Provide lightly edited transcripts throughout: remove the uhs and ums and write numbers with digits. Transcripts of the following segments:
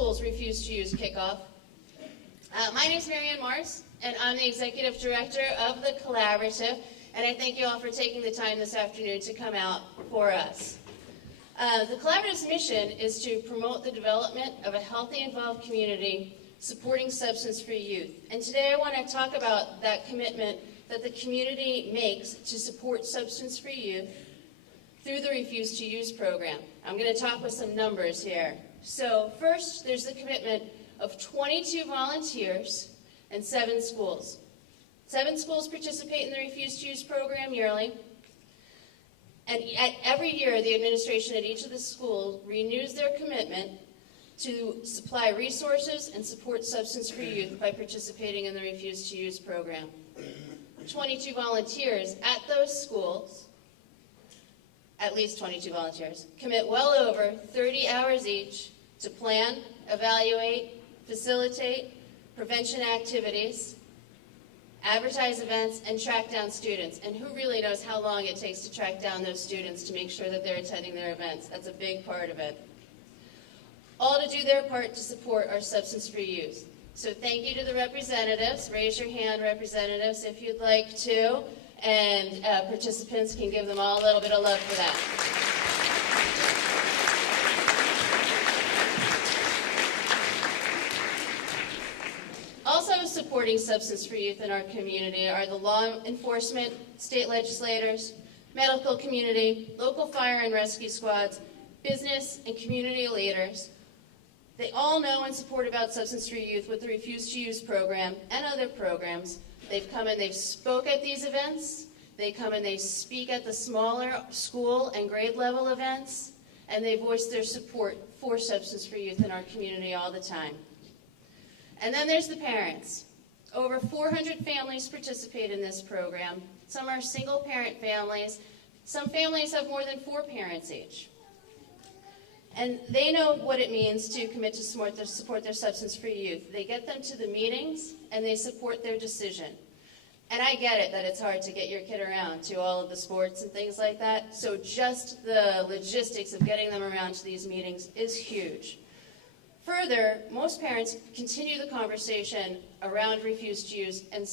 schools refuse to use kickoff. My name is Maryann Morris, and I'm the Executive Director of the Collaborative, and I thank you all for taking the time this afternoon to come out for us. The Collaborative's mission is to promote the development of a healthy, involved community supporting substance-free youth. And today I want to talk about that commitment that the community makes to support substance-free youth through the Refuse to Use program. I'm going to talk with some numbers here. So first, there's the commitment of 22 volunteers and 7 schools. 7 schools participate in the Refuse to Use program yearly. And every year, the administration at each of the schools renews their commitment to supply resources and support substance-free youth by participating in the Refuse to Use program. 22 volunteers at those schools, at least 22 volunteers, commit well over 30 hours each to plan, evaluate, facilitate prevention activities, advertise events, and track down students. And who really knows how long it takes to track down those students to make sure that they're attending their events? That's a big part of it. All to do their part to support our substance-free youth. So thank you to the representatives. Raise your hand, representatives, if you'd like to. And participants can give them all a little bit of love for that. Also supporting substance-free youth in our community are the law enforcement, state legislators, medical community, local fire and rescue squads, business and community leaders. They all know and support about substance-free youth with the Refuse to Use program and other programs. They've come and they've spoke at these events. They come and they speak at the smaller school and grade level events, and they voice their support for substance-free youth in our community all the time. And then there's the parents. Over 400 families participate in this program. Some are single-parent families. Some families have more than 4 parents each. And they know what it means to commit to support their substance-free youth. They get them to the meetings, and they support their decision. And I get it that it's hard to get your kid around to all of the sports and things like that. So just the logistics of getting them around to these meetings is huge. Further, most parents continue the conversation around refuse to use and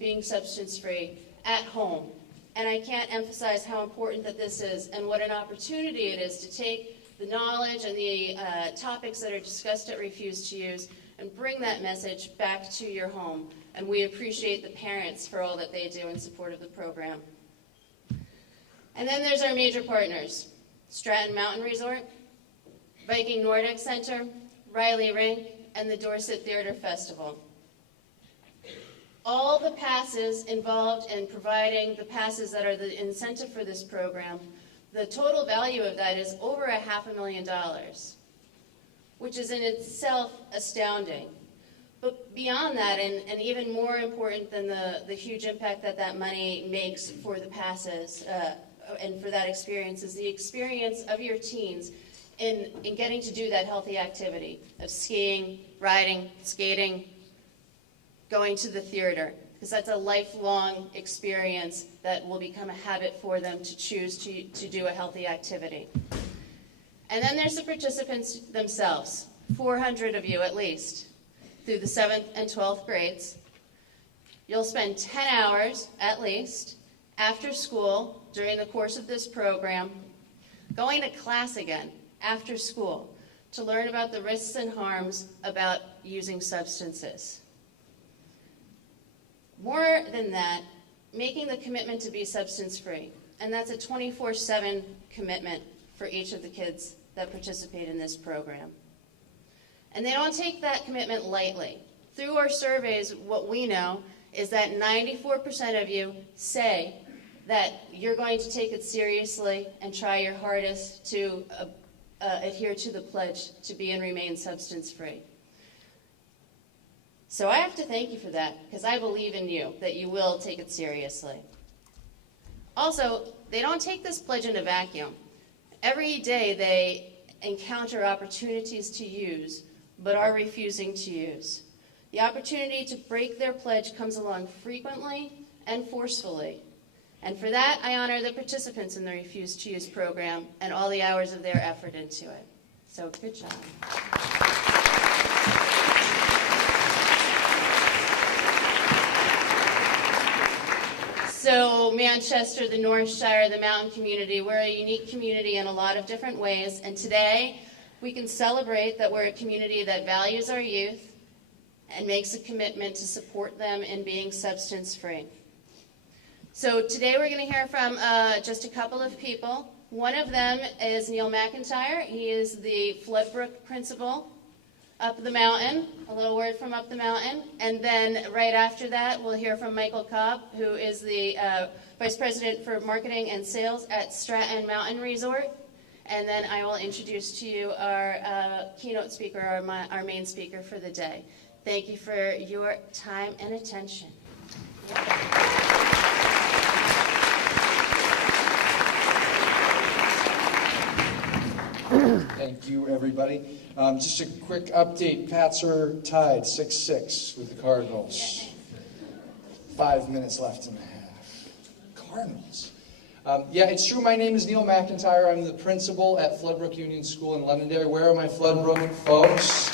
being substance-free at home. And I can't emphasize how important that this is and what an opportunity it is to take the knowledge and the topics that are discussed at Refuse to Use and bring that message back to your home. And we appreciate the parents for all that they do in support of the program. And then there's our major partners: Stratton Mountain Resort, Viking Nordic Center, Riley Rink, and the Dorset Theater Festival. All the passes involved in providing the passes that are the incentive for this program, the total value of that is over $500,000, which is in itself astounding. But beyond that, and even more important than the huge impact that that money makes for the passes and for that experience, is the experience of your teens in getting to do that healthy activity of skiing, riding, skating, going to the theater, because that's a lifelong experience that will become a habit for them to choose to do a healthy activity. And then there's the participants themselves, 400 of you at least, through the 7th and 12th grades. You'll spend 10 hours at least after school during the course of this program going to class again after school to learn about the risks and harms about using substances. More than that, making the commitment to be substance-free, and that's a 24/7 commitment for each of the kids that participate in this program. And they don't take that commitment lightly. Through our surveys, what we know is that 94% of you say that you're going to take it seriously and try your hardest to adhere to the pledge to be and remain substance-free. So I have to thank you for that, because I believe in you, that you will take it seriously. Also, they don't take this pledge in a vacuum. Every day they encounter opportunities to use, but are refusing to use. The opportunity to break their pledge comes along frequently and forcefully. And for that, I honor the participants in the Refuse to Use program and all the hours of their effort into it. So good job. Manchester, the North Shire, the mountain community. We're a unique community in a lot of different ways, and today we can celebrate that we're a community that values our youth and makes a commitment to support them in being substance-free. So today we're going to hear from just a couple of people. One of them is Neil McIntyre. He is the Floodbrook principal up the mountain, a little word from up the mountain. And then right after that, we'll hear from Michael Cobb, who is the Vice President for Marketing and Sales at Stratton Mountain Resort. And then I will introduce to you our keynote speaker, our main speaker for the day. Thank you for your time and attention. Thank you, everybody. Just a quick update. Pats are tied 6-6 with the Cardinals. 5 minutes left in the half. Cardinals. Yeah, it's true. My name is Neil McIntyre. I'm the principal at Floodbrook Union School in Londonderry. Where are my Floodbrook folks?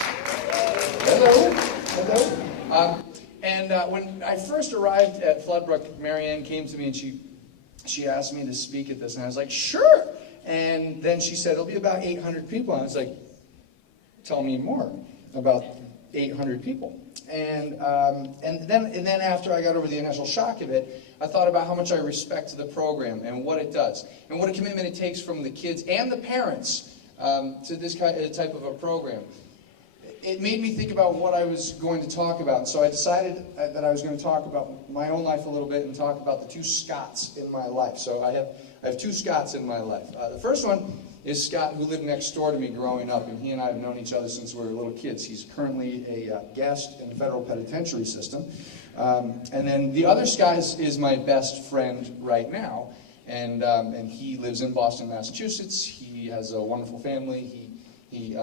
Hello. Hello. When I first arrived at Floodbrook, Maryann came to me and she asked me to speak at this, and I was like, sure. And then she said, it'll be about 800 people. And I was like, tell me more about 800 people. And then after I got over the initial shock of it, I thought about how much I respect the program and what it does, and what a commitment it takes from the kids and the parents to this type of a program. It made me think about what I was going to talk about. So I decided that I was going to talk about my own life a little bit and talk about the two Scotts in my life. So I have two Scotts in my life. The first one is Scott, who lived next door to me growing up, and he and I have known each other since we were little kids. He's currently a guest in the federal penitentiary system. And then the other Scott is my best friend right now, and he lives in Boston, Massachusetts. He has a wonderful family. He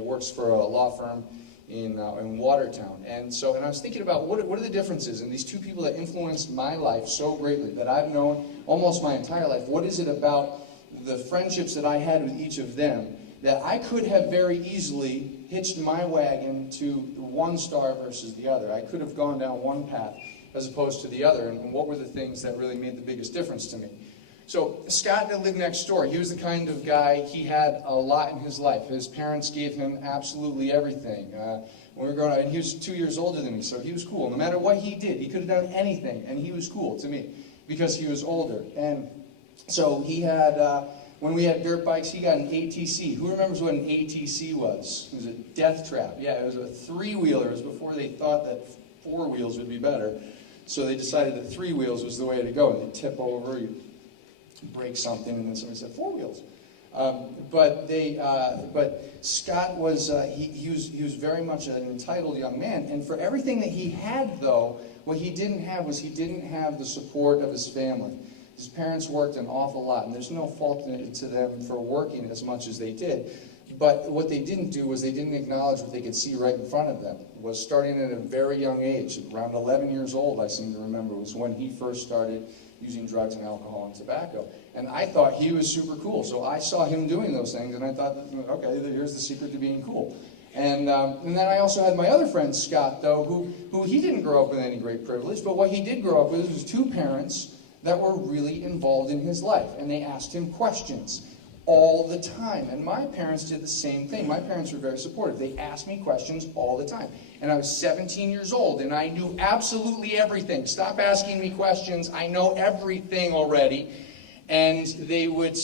works for a law firm in Watertown. And I was thinking about what are the differences in these two people that influenced my life so greatly, that I've known almost my entire life. What is it about the friendships that I had with each of them that I could have very easily hitched my wagon to one star versus the other? I could have gone down one path as opposed to the other, and what were the things that really made the biggest difference to me? So Scott that lived next door, he was the kind of guy, he had a lot in his life. His parents gave him absolutely everything. When we were growing up, and he was 2 years older than me, so he was cool. No matter what he did, he could have done anything, and he was cool to me because he was older. And so he had, when we had dirt bikes, he got an ATC. Who remembers what an ATC was? It was a death trap. Yeah, it was a three-wheeler. It was before they thought that four wheels would be better. So they decided that three wheels was the way to go. And they'd tip over, you'd break something, and then somebody said four wheels. But Scott was he was very much an entitled young man, and for everything that he had, though, what he didn't have the support of his family. His parents worked an awful lot, and there's no fault to them for working as much as they did. But what they didn't do was they didn't acknowledge what they could see right in front of them. Was starting at a very young age, around 11 years old, I seem to remember, was when he first started using drugs and alcohol and tobacco. And I thought he was super cool. So I saw him doing those things, and I thought, okay, here's the secret to being cool. And then I also had my other friend, Scott, though, who he didn't grow up with any great privilege, but what he did grow up with was two parents that were really involved in his life, and they asked him questions all the time. And my parents did the same thing. My parents were very supportive. They asked me questions all the time. And I was 17 years old, and I knew absolutely everything. Stop asking me questions. I know everything already. And they would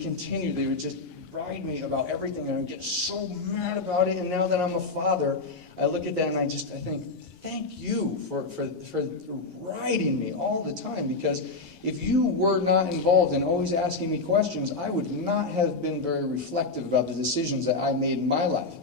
continue. They would just ride me about everything, and I would get so mad about it. And now that I'm a father, I look at that and I think, thank you for riding me all the time, because if you were not involved and always asking me questions, I would not have been very reflective about the decisions that I made in my life.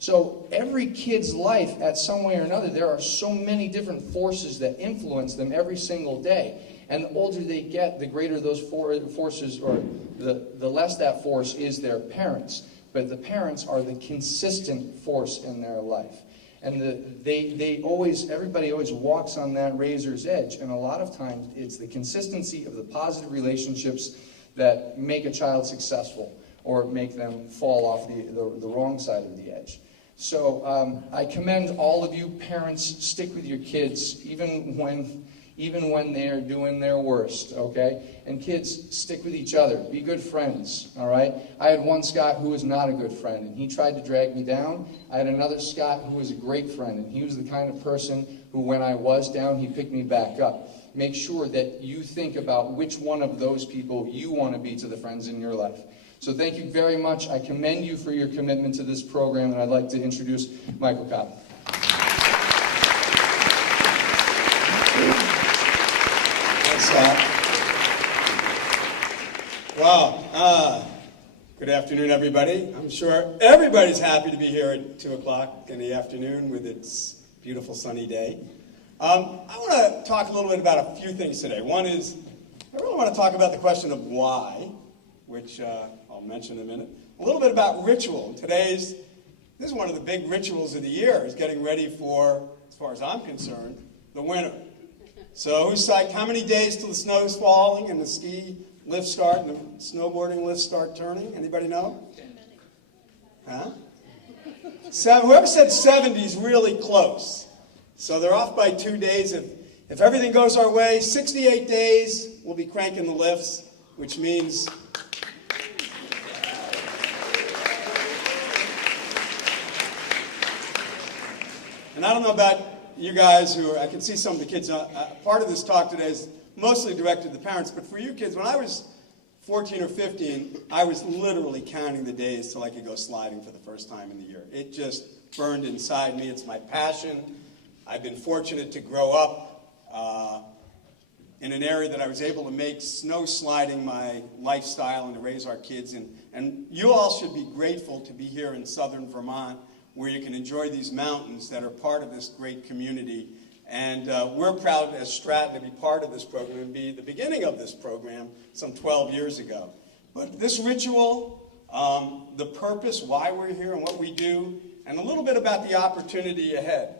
So every kid's life, at some way or another, there are so many different forces that influence them every single day. And the older they get, the greater those forces, or the less that force is their parents. But the parents are the consistent force in their life. And everybody always walks on that razor's edge. And a lot of times it's the consistency of the positive relationships that make a child successful or make them fall off the wrong side of the edge. So I commend all of you parents. Stick with your kids, even when even when they're doing their worst, okay? And kids, stick with each other. Be good friends, all right? I had one Scott who was not a good friend, and he tried to drag me down. I had another Scott who was a great friend, and he was the kind of person who, when I was down, he picked me back up. Make sure that you think about which one of those people you want to be to the friends in your life. So thank you very much. I commend you for your commitment to this program, and I'd like to introduce Michael Cobb. Wow. Good afternoon, everybody. I'm sure everybody's happy to be here at 2 o'clock in the afternoon with its beautiful sunny day. I want to talk a little bit about a few things today. One is, I really want to talk about the question of why, which I'll mention in a minute. A little bit about ritual. This is one of the big rituals of the year, is getting ready for, as far as I'm concerned, the winter. So who's psyched? How many days till the snow's falling and the ski lifts start and the snowboarding lifts start turning? Anybody know? Huh? Whoever said 70 is really close. So they're off by 2 days. If everything goes our way, 68 days, we'll be cranking the lifts, which means and I don't know about you guys I can see some of the kids, part of this talk today is mostly directed to the parents, but for you kids, when I was 14 or 15, I was literally counting the days till I could go sliding for the first time in the year. It just burned inside me. It's my passion. I've been fortunate to grow up in an area that I was able to make snow sliding my lifestyle and to raise our kids. And you all should be grateful to be here in southern Vermont, where you can enjoy these mountains that are part of this great community. And we're proud as Stratton to be part of this program and be the beginning of this program some 12 years ago. But this ritual, the purpose, why we're here and what we do, and a little bit about the opportunity ahead.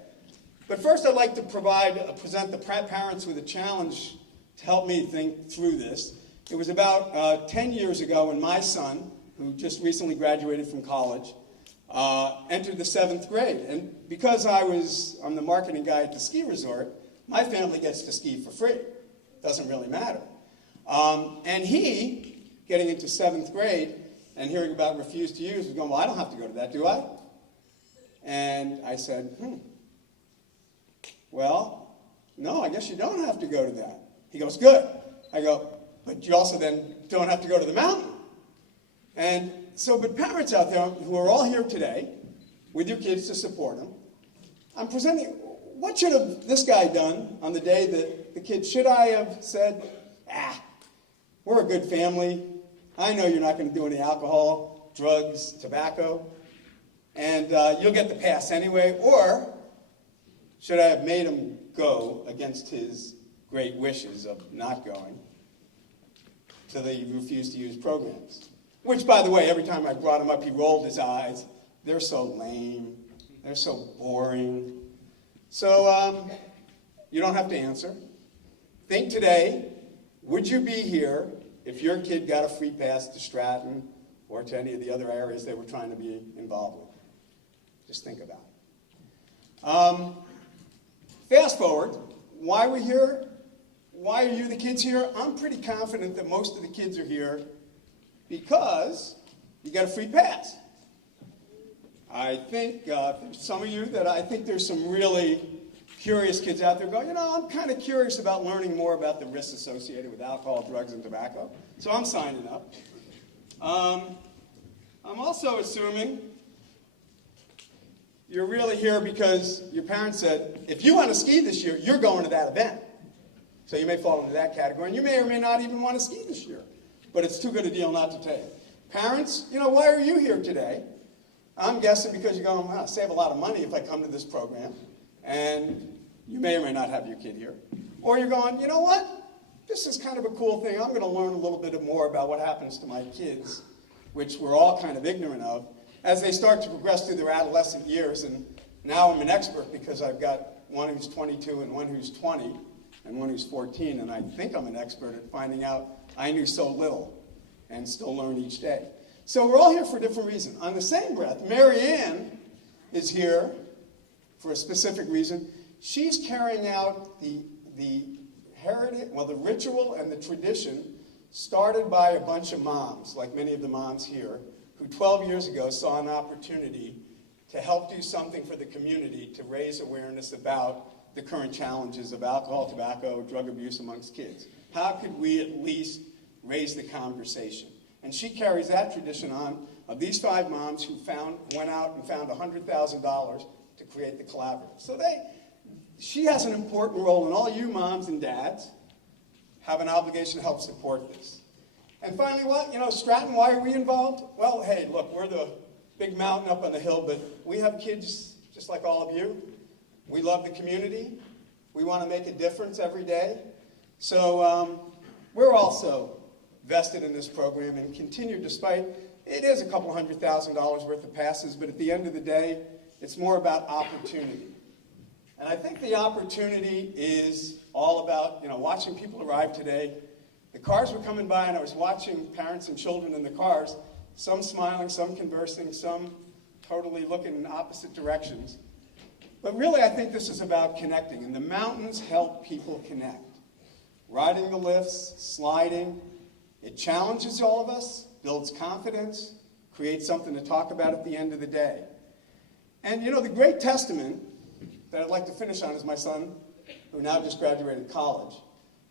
But first I'd like to present the parents with a challenge to help me think through this. It was about 10 years ago when my son, who just recently graduated from college, entered the 7th grade. And because I'm the marketing guy at the ski resort, my family gets to ski for free. Doesn't really matter. And he, getting into 7th grade and hearing about refuse to use, was going, well, I don't have to go to that, do I? And I said, well, no, I guess you don't have to go to that. He goes, good. I go, but you also then don't have to go to the mountain. And so, but parents out there who are all here today, with your kids to support them, I'm presenting, what should have this guy done on the day that the kid, should I have said, we're a good family, I know you're not going to do any alcohol, drugs, tobacco, and you'll get the pass anyway, or should I have made him go against his great wishes of not going to the refuse to use programs? Which, by the way, every time I brought him up, he rolled his eyes. They're so lame. They're so boring. So you don't have to answer. Think today, would you be here if your kid got a free pass to Stratton or to any of the other areas they were trying to be involved with? Just think about it. Fast forward, why are we here? Why are you the kids here? I'm pretty confident that most of the kids are here because you got a free pass. I think some of you that I think there's some really curious kids out there going, I'm kind of curious about learning more about the risks associated with alcohol, drugs, and tobacco. So I'm signing up. I'm also assuming you're really here because your parents said, if you want to ski this year, you're going to that event. So you may fall into that category, and you may or may not even want to ski this year. But it's too good a deal not to take. Parents, why are you here today? I'm guessing because you're going, I'll save a lot of money if I come to this program. And you may or may not have your kid here. Or you're going, you know what? This is kind of a cool thing. I'm going to learn a little bit more about what happens to my kids, which we're all kind of ignorant of, as they start to progress through their adolescent years. And now I'm an expert because I've got one who's 22 and one who's 20 and one who's 14. And I think I'm an expert at finding out I knew so little and still learn each day. So we're all here for a different reason. On the same breath, Maryann is here for a specific reason. She's carrying out the the ritual and the tradition started by a bunch of moms, like many of the moms here, who 12 years ago saw an opportunity to help do something for the community to raise awareness about the current challenges of alcohol, tobacco, drug abuse amongst kids. How could we at least raise the conversation? And she carries that tradition on of these 5 moms who went out and found $100,000 to create the collaborative. So she has an important role, and all you moms and dads have an obligation to help support this. And finally, Stratton, why are we involved? Well, hey, look, we're the big mountain up on the hill, but we have kids just like all of you. We love the community. We want to make a difference every day. So we're also vested in this program and continue, despite it is a couple $100,000 worth of passes, but at the end of the day, it's more about opportunity. And I think the opportunity is all about, watching people arrive today. The cars were coming by, and I was watching parents and children in the cars, some smiling, some conversing, some totally looking in opposite directions. But really, I think this is about connecting, and the mountains help people connect. Riding the lifts, sliding, it challenges all of us, builds confidence, creates something to talk about at the end of the day. And the great testament that I'd like to finish on is my son, who now just graduated college.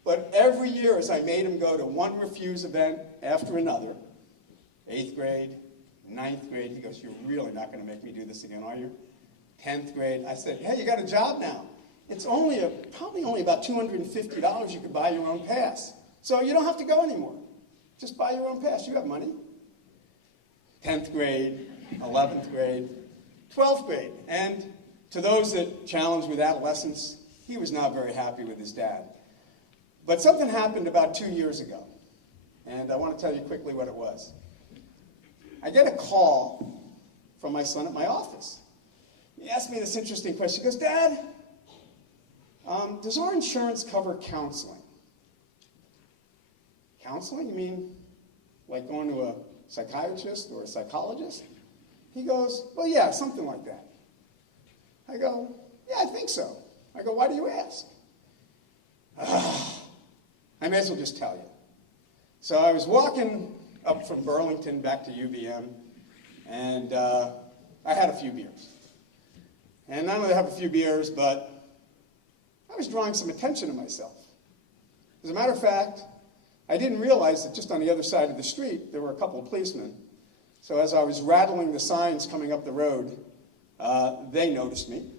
But every year, as I made him go to one refuse event after another, 8th grade, 9th grade, he goes, "You're really not going to make me do this again, are you?" 10th grade, I said, "Hey, you got a job now. It's probably only about $250 you could buy your own pass. So you don't have to go anymore. Just buy your own pass. You have money." 10th grade, 11th grade, 12th grade. And to those that challenged with adolescence, he was not very happy with his dad. But something happened about 2 years ago, and I want to tell you quickly what it was. I get a call from my son at my office. He asked me this interesting question. He goes, "Dad, does our insurance cover counseling?" "Counseling? You mean like going to a psychiatrist or a psychologist?" He goes, "Well, yeah, something like that." I go, "Yeah, I think so." I go, "Why do you ask?" I may as well just tell you. So I was walking up from Burlington back to UVM, and I had a few beers. And not only have a few beers, but I was drawing some attention to myself. As a matter of fact, I didn't realize that just on the other side of the street, there were a couple of policemen. So as I was rattling the signs coming up the road, they noticed me.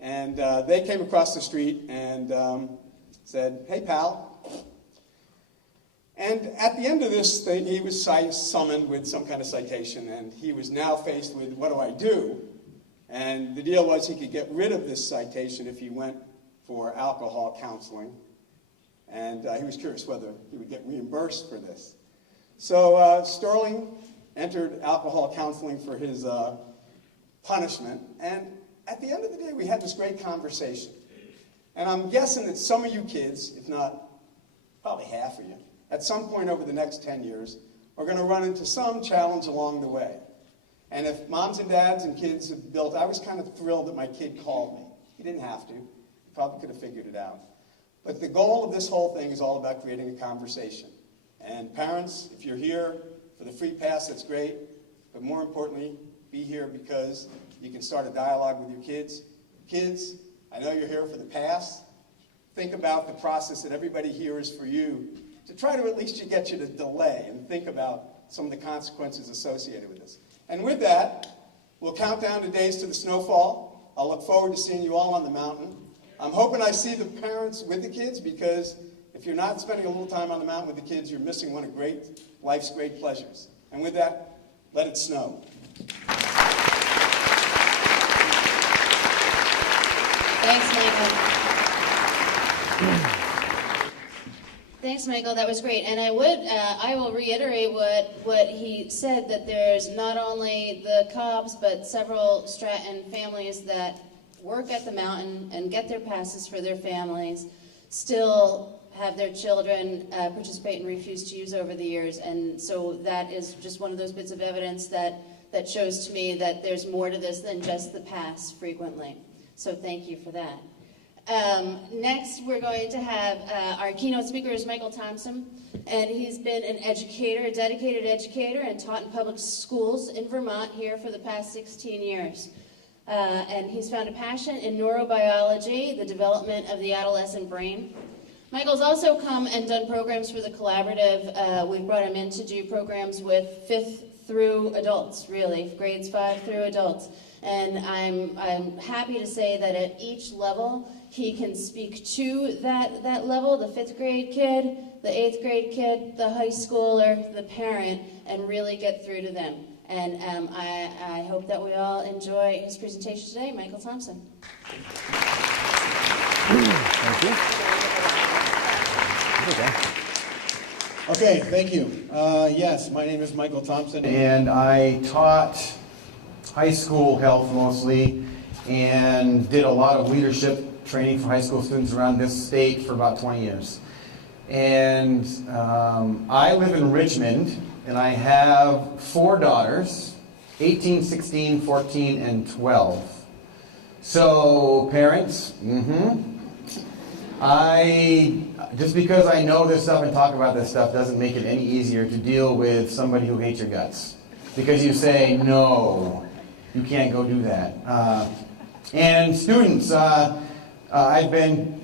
And they came across the street and said, "Hey, pal." And at the end of this thing, he was summoned with some kind of citation, and he was now faced with, what do I do? And the deal was he could get rid of this citation if he went for alcohol counseling. And he was curious whether he would get reimbursed for this. So Sterling entered alcohol counseling for his punishment. And at the end of the day, we had this great conversation. And I'm guessing that some of you kids, if not probably half of you, at some point over the next 10 years, are going to run into some challenge along the way. And if moms and dads and kids have built, I was kind of thrilled that my kid called me. He didn't have to. He probably could have figured it out. But the goal of this whole thing is all about creating a conversation. And parents, if you're here for the free pass, that's great. But more importantly, be here because you can start a dialogue with your kids. Kids, I know you're here for the pass. Think about the process that everybody here is for you to try to at least get you to delay and think about some of the consequences associated with this. And with that, we'll count down the days to the snowfall. I'll look forward to seeing you all on the mountain. I'm hoping I see the parents with the kids, because if you're not spending a little time on the mountain with the kids, you're missing one of life's great pleasures. And with that, let it snow. Thanks, Michael. Thanks, Michael. That was great. And I will reiterate what he said, that there's not only the Cobbs, but several Stratton families that work at the mountain and get their passes for their families, still have their children participate and refuse to use over the years. And so that is just one of those bits of evidence that shows to me that there's more to this than just the pass frequently. So thank you for that. Next, we're going to have our keynote speaker is Michael Thompson, and he's been an educator, a dedicated educator, and taught in public schools in Vermont here for the past 16 years. And he's found a passion in neurobiology, the development of the adolescent brain. Michael's also come and done programs for the collaborative. We've brought him in to do programs with 5th through adults, really, grades 5 through adults. And I'm happy to say that at each level, he can speak to that level, the 5th grade kid, the 8th grade kid, the high schooler, the parent, and really get through to them. And I hope that we all enjoy his presentation today. Michael Thompson. Thank you. Okay, thank you. Yes, my name is Michael Thompson, and I taught high school health mostly, and did a lot of leadership training for high school students around this state for about 20 years. And I live in Richmond, and I have 4 daughters, 18, 16, 14, and 12. So, parents, just because I know this stuff and talk about this stuff doesn't make it any easier to deal with somebody who hates your guts. Because you say, no, you can't go do that. And students, I've been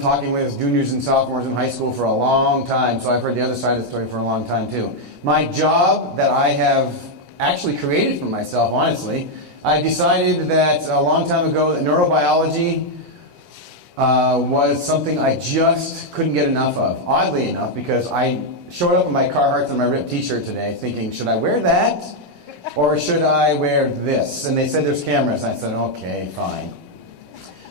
talking with juniors and sophomores in high school for a long time, so I've heard the other side of the story for a long time too. My job that I have actually created for myself, honestly, I decided that a long time ago that neurobiology was something I just couldn't get enough of. Oddly enough, because I showed up in my Carhartts and my ripped t-shirt today thinking, should I wear that or should I wear this? And they said there's cameras. I said, okay, fine.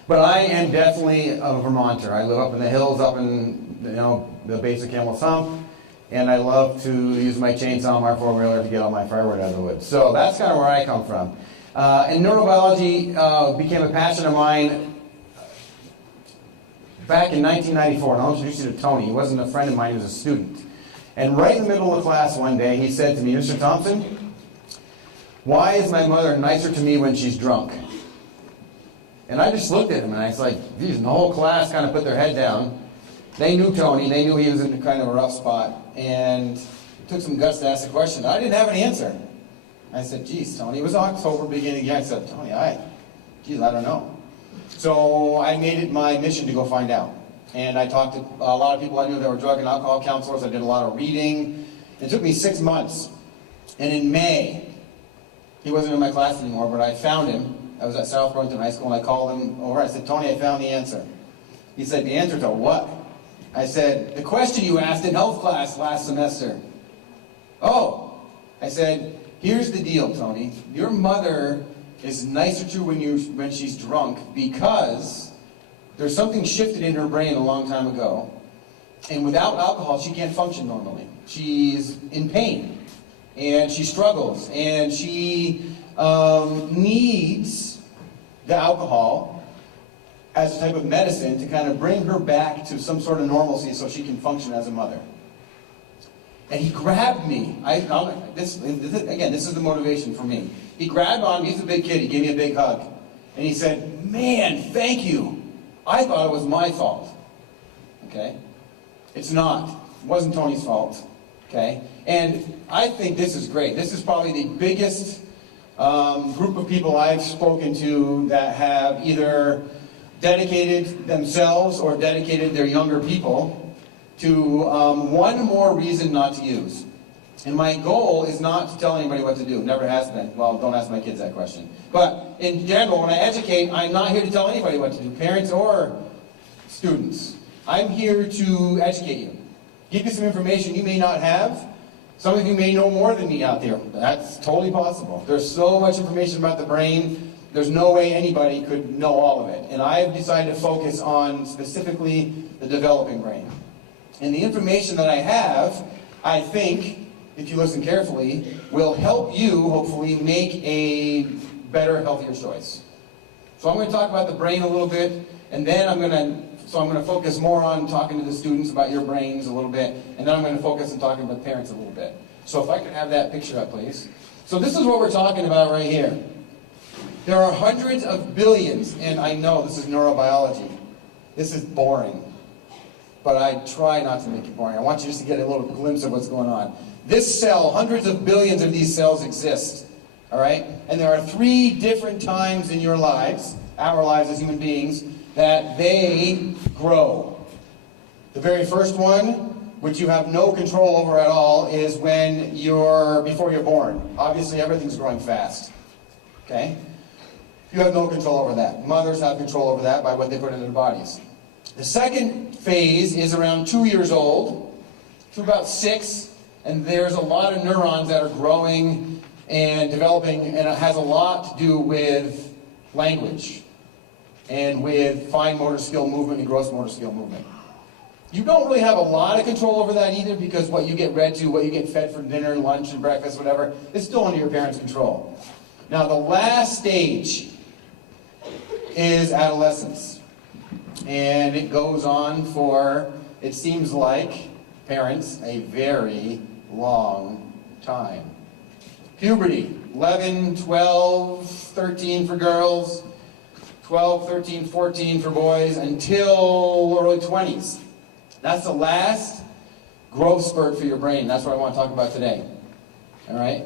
But I am definitely a Vermonter. I live up in the hills, up in the base of Camel's Hump, and I love to use my chainsaw, my four-wheeler to get all my firewood out of the woods. So that's kind of where I come from. And neurobiology became a passion of mine back in 1994, and I'll introduce you to Tony. He wasn't a friend of mine, he was a student. And right in the middle of class one day, he said to me, Mr. Thompson, why is my mother nicer to me when she's drunk? And I just looked at him, and I was like, geez, and the whole class kind of put their head down. They knew Tony, they knew he was in kind of a rough spot, and it took some guts to ask the question. I didn't have an answer. I said, geez, Tony, it was October, beginning of the year. I said, Tony, I don't know. So I made it my mission to go find out. And I talked to a lot of people I knew that were drug and alcohol counselors. I did a lot of reading. It took me 6 months. And in May, he wasn't in my class anymore, but I found him. I was at South Burlington High School, and I called him over. I said, Tony, I found the answer. He said, the answer to what? I said, the question you asked in health class last semester. Oh. I said, here's the deal, Tony. Your mother is nicer to you when she's drunk because there's something shifted in her brain a long time ago. And without alcohol, she can't function normally. She's in pain, and she struggles, and she needs the alcohol as a type of medicine to kind of bring her back to some sort of normalcy so she can function as a mother. And he grabbed me. This is the motivation for me. He grabbed on me. He's a big kid. He gave me a big hug. And he said, man, thank you. I thought it was my fault. Okay? It's not. It wasn't Tony's fault. Okay? And I think this is great. This is probably the biggest group of people I've spoken to that have either dedicated themselves or dedicated their younger people to one more reason not to use. And my goal is not to tell anybody what to do. Never has been. Well, don't ask my kids that question. But in general, when I educate, I'm not here to tell anybody what to do, parents or students. I'm here to educate you. Give you some information you may not have. Some of you may know more than me out there. That's totally possible. There's so much information about the brain. There's no way anybody could know all of it. And I've decided to focus on specifically the developing brain. And the information that I have, I think, if you listen carefully, will help you, hopefully, make a better, healthier choice. So I'm going to talk about the brain a little bit, and then I'm going to focus more on talking to the students about your brains a little bit, and then I'm going to focus on talking about parents a little bit. So if I could have that picture up, please. So this is what we're talking about right here. There are hundreds of billions, and I know this is neurobiology. This is boring. But I try not to make it boring. I want you just to get a little glimpse of what's going on. This cell, hundreds of billions of these cells exist. All right? And there are 3 different times in your lives, our lives as human beings, that they grow. The very first one, which you have no control over at all, is before you're born. Obviously, everything's growing fast. Okay? You have no control over that. Mothers have control over that by what they put into their bodies. The second phase is around 2 years old to about 6, and there's a lot of neurons that are growing and developing, and it has a lot to do with language and with fine motor skill movement and gross motor skill movement. You don't really have a lot of control over that either, because what you get read to, what you get fed for dinner, lunch, and breakfast, whatever, is still under your parents' control. Now, the last stage is adolescence. And it goes on for, it seems like, parents, a very long time. Puberty, 11, 12, 13 for girls, 12, 13, 14 for boys, until early 20s. That's the last growth spurt for your brain. That's what I want to talk about today. All right?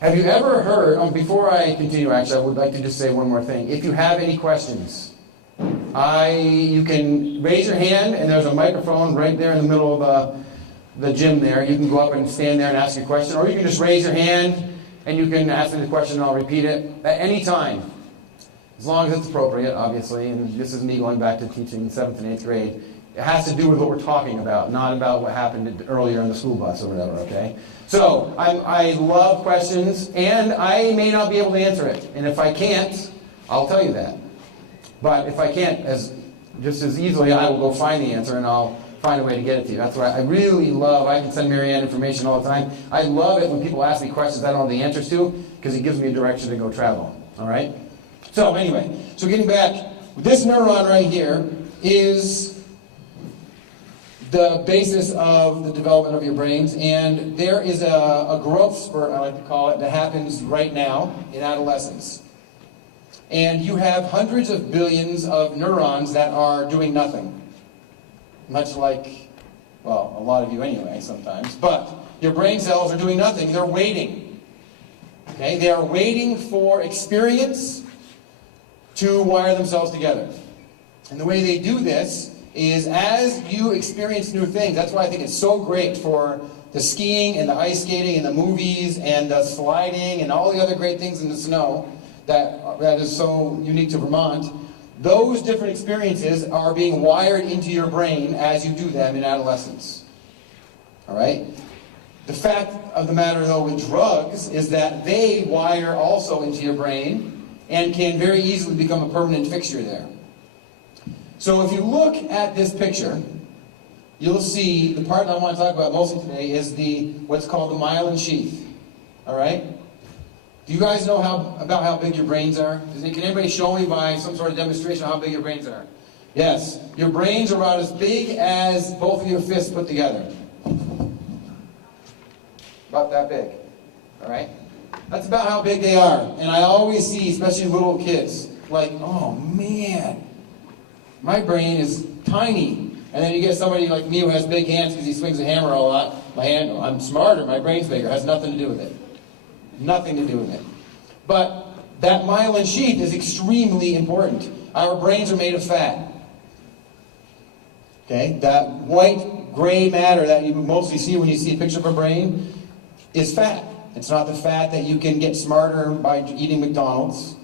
Have you ever heard, before I continue, actually, I would like to just say one more thing. If you have any questions, you can raise your hand, and there's a microphone right there in the middle of the gym there. You can go up and stand there and ask your question, or you can just raise your hand, and you can ask me the question, and I'll repeat it at any time, as long as it's appropriate, obviously. And this is me going back to teaching 7th and 8th grade. It has to do with what we're talking about, not about what happened earlier in the school bus or whatever, okay? So, I love questions, and I may not be able to answer it. And if I can't, I'll tell you that. But if I can't, just as easily, I will go find the answer, and I'll find a way to get it to you. That's what I really love. I can send Maryann information all the time. I love it when people ask me questions I don't know the answers to, because it gives me a direction to go travel, all right? So anyway, getting back, this neuron right here is the basis of the development of your brains, and there is a growth spurt, I like to call it, that happens right now in adolescence. And you have hundreds of billions of neurons that are doing nothing. Much like, well, a lot of you anyway sometimes, but your brain cells are doing nothing. They're waiting. Okay? They are waiting for experience to wire themselves together. And the way they do this is as you experience new things. That's why I think it's so great for the skiing and the ice skating and the movies and the sliding and all the other great things in the snow that is so unique to Vermont. Those different experiences are being wired into your brain as you do them in adolescence. All right? The fact of the matter, though, with drugs is that they wire also into your brain and can very easily become a permanent fixture there. So if you look at this picture, you'll see the part that I want to talk about mostly today is what's called the myelin sheath. All right? Do you guys know about how big your brains are? Can anybody show me by some sort of demonstration how big your brains are? Yes. Your brains are about as big as both of your fists put together. About that big. All right? That's about how big they are. And I always see, especially little kids, like, oh man, my brain is tiny. And then you get somebody like me who has big hands because he swings a hammer a lot. I'm smarter, my brain's bigger. It has nothing to do with it. Nothing to do with it. But that myelin sheath is extremely important. Our brains are made of fat. Okay? That white, gray matter that you mostly see when you see a picture of a brain is fat. It's not the fat that you can get smarter by eating McDonald's.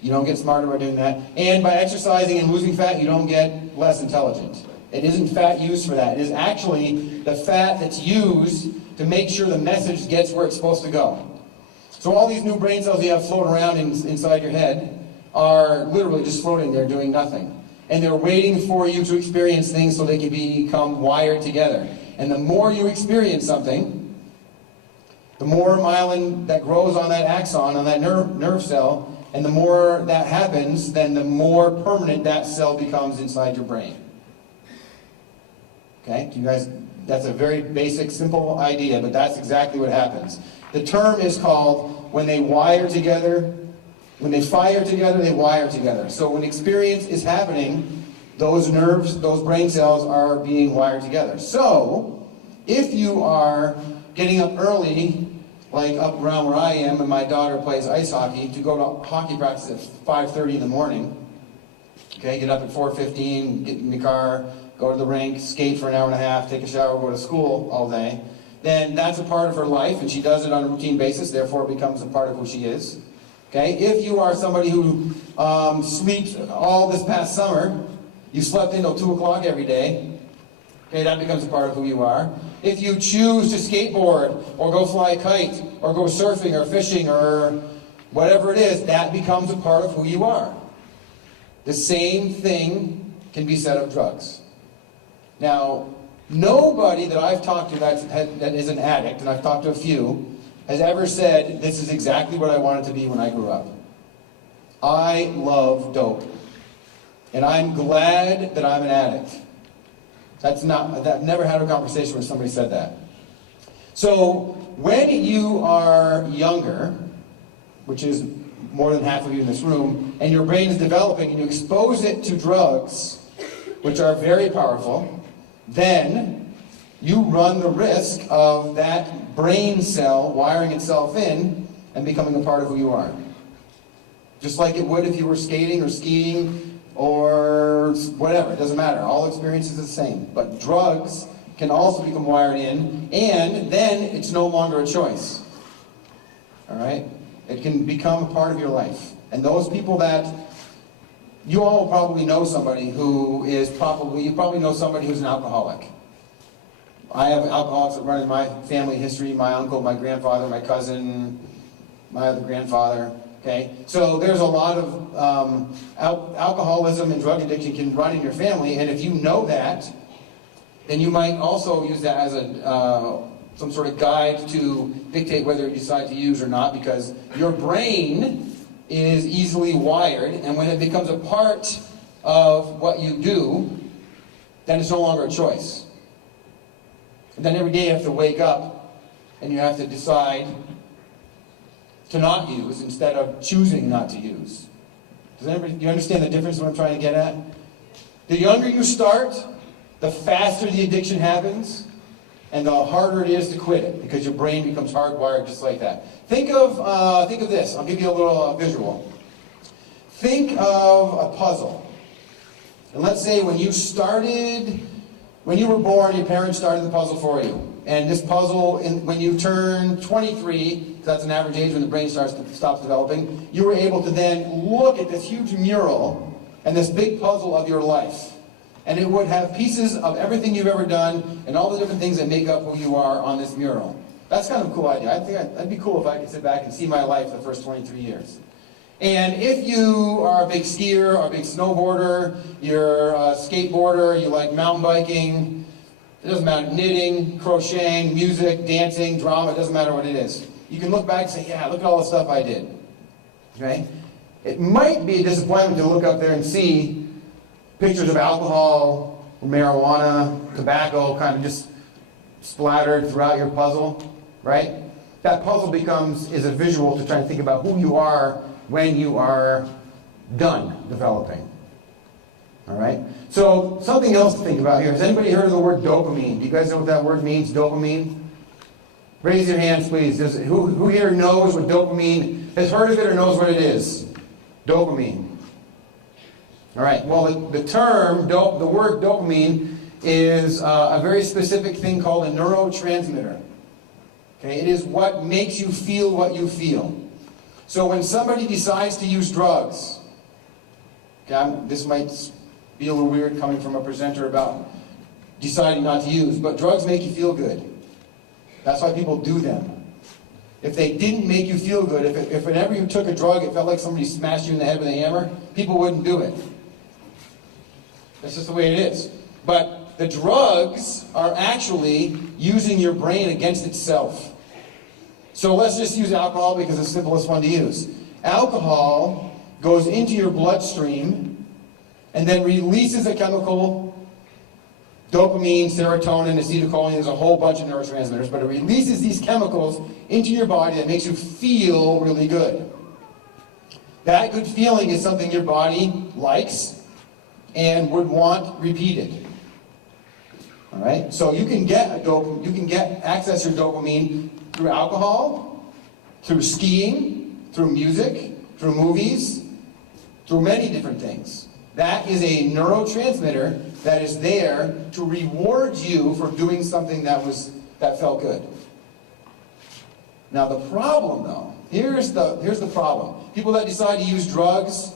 You don't get smarter by doing that. And by exercising and losing fat, you don't get less intelligent. It isn't fat used for that. It is actually the fat that's used to make sure the message gets where it's supposed to go. So all these new brain cells you have floating around inside your head are literally just floating there doing nothing. And they're waiting for you to experience things so they can become wired together. And the more you experience something, the more myelin that grows on that axon, on that nerve cell, and the more that happens, then the more permanent that cell becomes inside your brain. Okay? You guys, that's a very basic, simple idea, but that's exactly what happens. The term is called when they wire together, when they fire together, they wire together. So when experience is happening, those nerves, those brain cells are being wired together. So if you are getting up early, like up around where I am, and my daughter plays ice hockey, to go to hockey practice at 5:30 in the morning, okay, get up at 4:15, get in the car, go to the rink, skate for an hour and a half, take a shower, go to school all day, then that's a part of her life, and she does it on a routine basis, therefore it becomes a part of who she is. Okay, if you are somebody who sleeps all this past summer, you slept until 2 o'clock every day, okay, that becomes a part of who you are. If you choose to skateboard, or go fly a kite, or go surfing, or fishing, or whatever it is, that becomes a part of who you are. The same thing can be said of drugs. Now, nobody that I've talked to that is an addict, and I've talked to a few, has ever said, this is exactly what I wanted to be when I grew up. I love dope. And I'm glad that I'm an addict. I've never had a conversation where somebody said that. So, when you are younger, which is more than half of you in this room, and your brain is developing, and you expose it to drugs, which are very powerful, then you run the risk of that brain cell wiring itself in and becoming a part of who you are. Just like it would if you were skating or skiing or whatever, it doesn't matter. All experiences are the same. But drugs can also become wired in, and then it's no longer a choice. All right? It can become a part of your life. And those people that, you all probably know somebody who is you probably know somebody who's an alcoholic. I have alcoholics that run in my family history, my uncle, my grandfather, my cousin, my other grandfather, okay? So there's a lot of alcoholism and drug addiction can run in your family, and if you know that, then you might also use that as some sort of guide to dictate whether you decide to use or not, because your brain is easily wired, and when it becomes a part of what you do, then it's no longer a choice. And then every day you have to wake up and you have to decide to not use instead of choosing not to use. Do you understand the difference what I'm trying to get at? The younger you start, the faster the addiction happens, and the harder it is to quit it, because your brain becomes hardwired just like that. Think of this. I'll give you a little visual. Think of a puzzle. And let's say when you were born, your parents started the puzzle for you. And this puzzle, when you turn 23, that's an average age when the brain stops developing, you were able to then look at this huge mural and this big puzzle of your life. And it would have pieces of everything you've ever done and all the different things that make up who you are on this mural. That's kind of a cool idea. I think that'd be cool if I could sit back and see my life the first 23 years. And if you are a big skier or a big snowboarder, you're a skateboarder, you like mountain biking, it doesn't matter, knitting, crocheting, music, dancing, drama, it doesn't matter what it is. You can look back and say, yeah, look at all the stuff I did. Okay? It might be a disappointment to look up there and see pictures of alcohol, marijuana, tobacco kind of just splattered throughout your puzzle, right? That puzzle is a visual to try and think about who you are when you are done developing. All right? So, something else to think about here. Has anybody heard of the word dopamine? Do you guys know what that word means, dopamine? Raise your hands, please. Who here knows what dopamine, has heard of it or knows what it is? Dopamine. All right. Well, the word dopamine is a very specific thing called a neurotransmitter. Okay? It is what makes you feel what you feel. So when somebody decides to use drugs, okay, this might be a little weird coming from a presenter about deciding not to use, but drugs make you feel good. That's why people do them. If they didn't make you feel good, if whenever you took a drug it felt like somebody smashed you in the head with a hammer, people wouldn't do it. That's just the way it is. But the drugs are actually using your brain against itself. So let's just use alcohol because it's the simplest one to use. Alcohol goes into your bloodstream and then releases a chemical dopamine, serotonin, acetylcholine, there's a whole bunch of neurotransmitters, but it releases these chemicals into your body that makes you feel really good. That good feeling is something your body likes and would want repeated. All right? So you can access your dopamine through alcohol, through skiing, through music, through movies, through many different things. That is a neurotransmitter that is there to reward you for doing something that felt good. Now the problem, though, here's the problem. People that decide to use drugs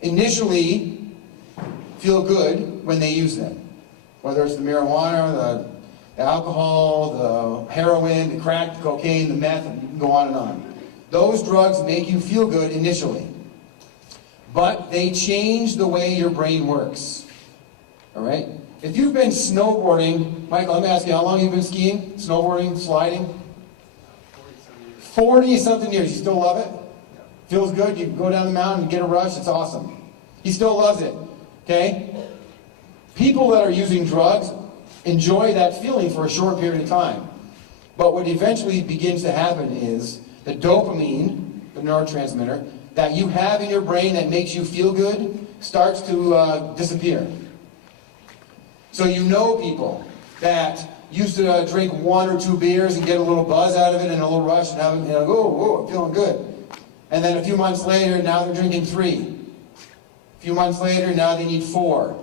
initially feel good when they use them. Whether it's the marijuana, the alcohol, the heroin, the crack, the cocaine, the meth, and you can go on and on. Those drugs make you feel good initially. But they change the way your brain works. All right? If you've been snowboarding, Michael, let me ask you, how long have you been skiing, snowboarding, sliding? 40-something years. You still love it? Feels good? You go down the mountain and get a rush? It's awesome. He still loves it. Okay? People that are using drugs enjoy that feeling for a short period of time. But what eventually begins to happen is the dopamine, the neurotransmitter, that you have in your brain that makes you feel good starts to disappear. So you know people that used to drink 1 or 2 beers and get a little buzz out of it and a little rush and have it, oh, I'm feeling good. And then a few months later, now they're drinking 3. A few months later, now they need 4.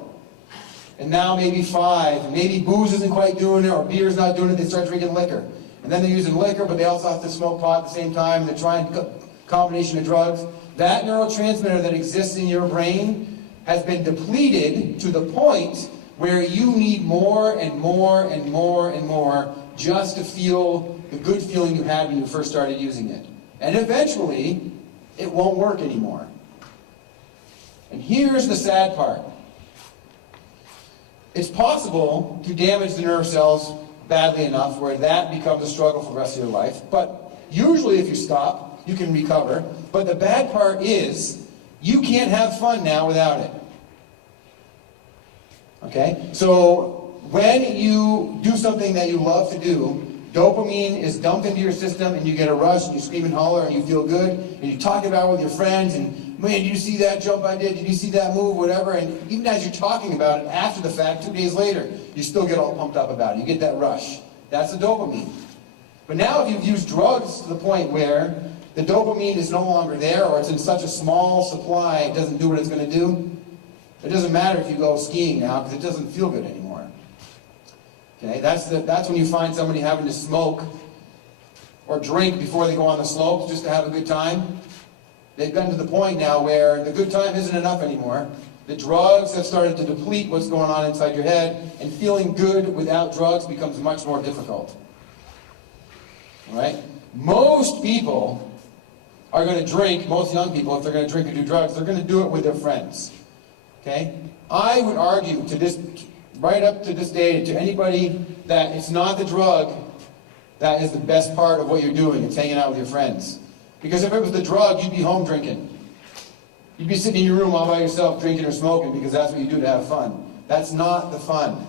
And now maybe 5. And maybe booze isn't quite doing it or beer's not doing it, they start drinking liquor. And then they're using liquor, but they also have to smoke pot at the same time, and they're trying a combination of drugs. That neurotransmitter that exists in your brain has been depleted to the point where you need more and more and more and more just to feel the good feeling you had when you first started using it. And eventually, it won't work anymore. And here's the sad part. It's possible to damage the nerve cells badly enough where that becomes a struggle for the rest of your life. But usually if you stop, you can recover. But the bad part is, you can't have fun now without it. Okay? So when you do something that you love to do, dopamine is dumped into your system and you get a rush and you scream and holler and you feel good and you talk about it with your friends and, man, did you see that jump I did? Did you see that move? Whatever. And even as you're talking about it, after the fact, 2 days later, you still get all pumped up about it. You get that rush. That's the dopamine. But now if you've used drugs to the point where the dopamine is no longer there or it's in such a small supply it doesn't do what it's going to do, it doesn't matter if you go skiing now because it doesn't feel good anymore. Okay, that's when you find somebody having to smoke or drink before they go on the slopes just to have a good time. They've gotten to the point now where the good time isn't enough anymore. The drugs have started to deplete what's going on inside your head, and feeling good without drugs becomes much more difficult. All right? Most people are going to drink, most young people, if they're going to drink or do drugs, they're going to do it with their friends. Okay? I would argue to this, right up to this day, to anybody that it's not the drug that is the best part of what you're doing. It's hanging out with your friends. Because if it was the drug, you'd be home drinking. You'd be sitting in your room all by yourself drinking or smoking because that's what you do to have fun. That's not the fun.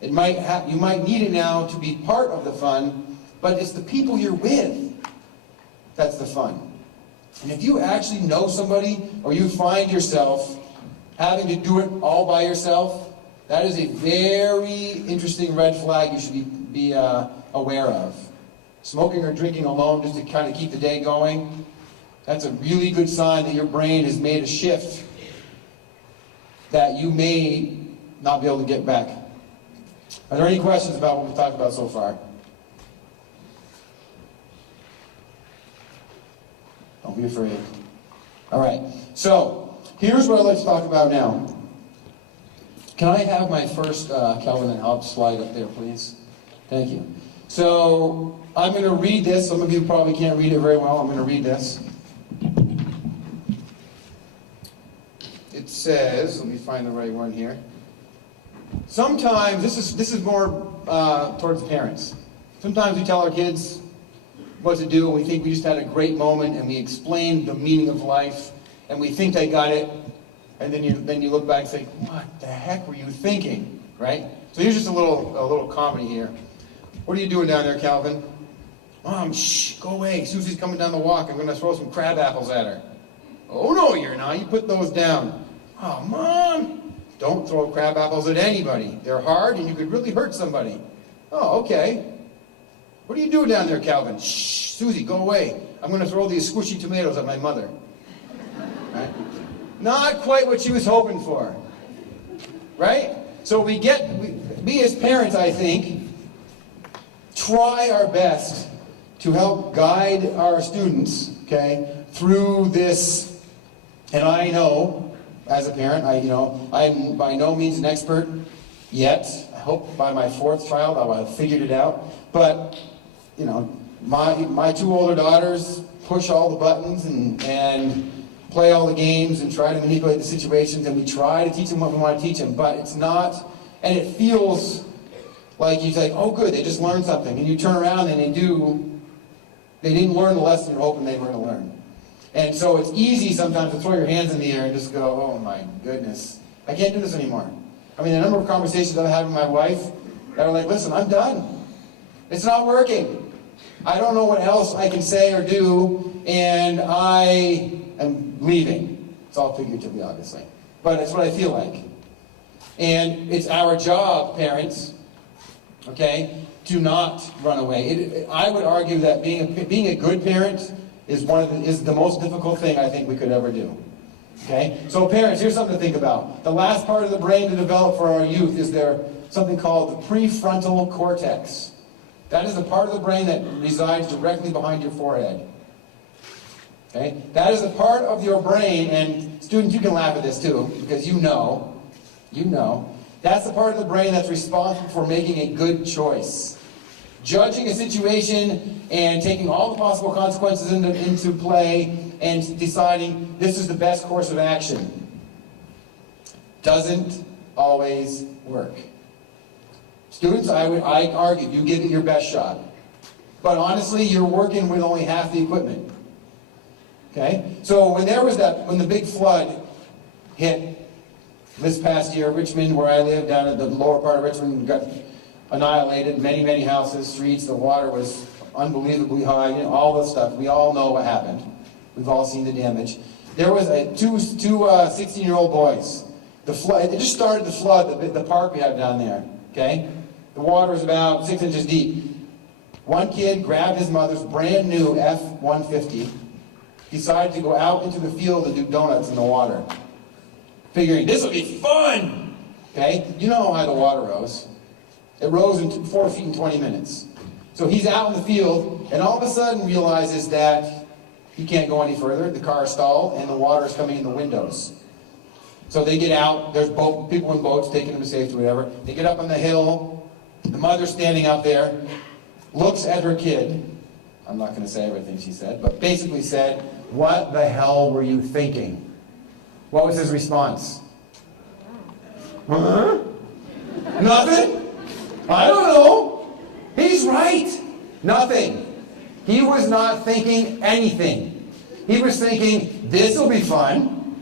You might need it now to be part of the fun, but it's the people you're with that's the fun. And if you actually know somebody or you find yourself having to do it all by yourself, that is a very interesting red flag you should be aware of. Smoking or drinking alone just to kind of keep the day going, that's a really good sign that your brain has made a shift that you may not be able to get back. Are there any questions about what we've talked about so far? Don't be afraid. All right, so here's what I'd like to talk about now. Can I have my first Calvin and Hobbes slide up there, please? Thank you. So I'm going to read this. Some of you probably can't read it very well. I'm going to read this. It says, let me find the right one here. Sometimes, this is more towards parents. Sometimes we tell our kids what to do and we think we just had a great moment and we explained the meaning of life and we think they got it. And then you look back and say, what the heck were you thinking? right? So here's just a little comedy here. What are you doing down there, Calvin? Mom, shh, go away. Susie's coming down the walk. I'm going to throw some crab apples at her. Oh, no, you're not. You put those down. Oh, Mom, don't throw crab apples at anybody. They're hard and you could really hurt somebody. Oh, okay. What are you doing down there, Calvin? Shh, Susie, go away. I'm going to throw these squishy tomatoes at my mother. Right? Not quite what she was hoping for. Right? So we as parents, I think, try our best to help guide our students, okay, through this. And I know, as a parent, I'm by no means an expert yet. I hope by my 4th child I'll have figured it out. But, my 2 older daughters push all the buttons and play all the games and try to manipulate the situations, and we try to teach them what we want to teach them, but it's not, and it feels like you say, oh good, they just learned something, and you turn around and they didn't learn the lesson you're hoping they were going to learn. And so it's easy sometimes to throw your hands in the air and just go, oh my goodness, I can't do this anymore. I mean, the number of conversations I've had with my wife that are like, listen, I'm done. It's not working. I don't know what else I can say or do, and I am leaving. It's all figuratively, obviously. But it's what I feel like. And it's our job, parents, okay, to not run away. I would argue that being a good parent is the most difficult thing I think we could ever do. Okay? So parents, here's something to think about. The last part of the brain to develop for our youth is something called the prefrontal cortex. That is the part of the brain that resides directly behind your forehead. Okay? That is a part of your brain, and students, you can laugh at this too, because you know, that's the part of the brain that's responsible for making a good choice. Judging a situation and taking all the possible consequences into play and deciding this is the best course of action. Doesn't always work. Students, I argue, you give it your best shot. But honestly, you're working with only half the equipment. Okay? So when the big flood hit this past year, Richmond, where I live, down at the lower part of Richmond, got annihilated. Many, many houses, streets, the water was unbelievably high, all the stuff. We all know what happened. We've all seen the damage. There was two 16-year-old boys. It just started to flood the park we have down there. Okay? The water was about 6 inches deep. One kid grabbed his mother's brand new F-150, decided to go out into the field and do donuts in the water, figuring this will be fun. Okay? You know how high the water rose. It rose in 4 feet in 20 minutes. So he's out in the field, and all of a sudden realizes that he can't go any further. The car is stalled, and the water is coming in the windows. So they get out. There's people in boats taking them to safety, whatever. They get up on the hill. The mother's standing up there, looks at her kid. I'm not going to say everything she said, but basically said, "What the hell were you thinking?" What was his response? Huh? Nothing? I don't know. He's right. Nothing. He was not thinking anything. He was thinking, this will be fun.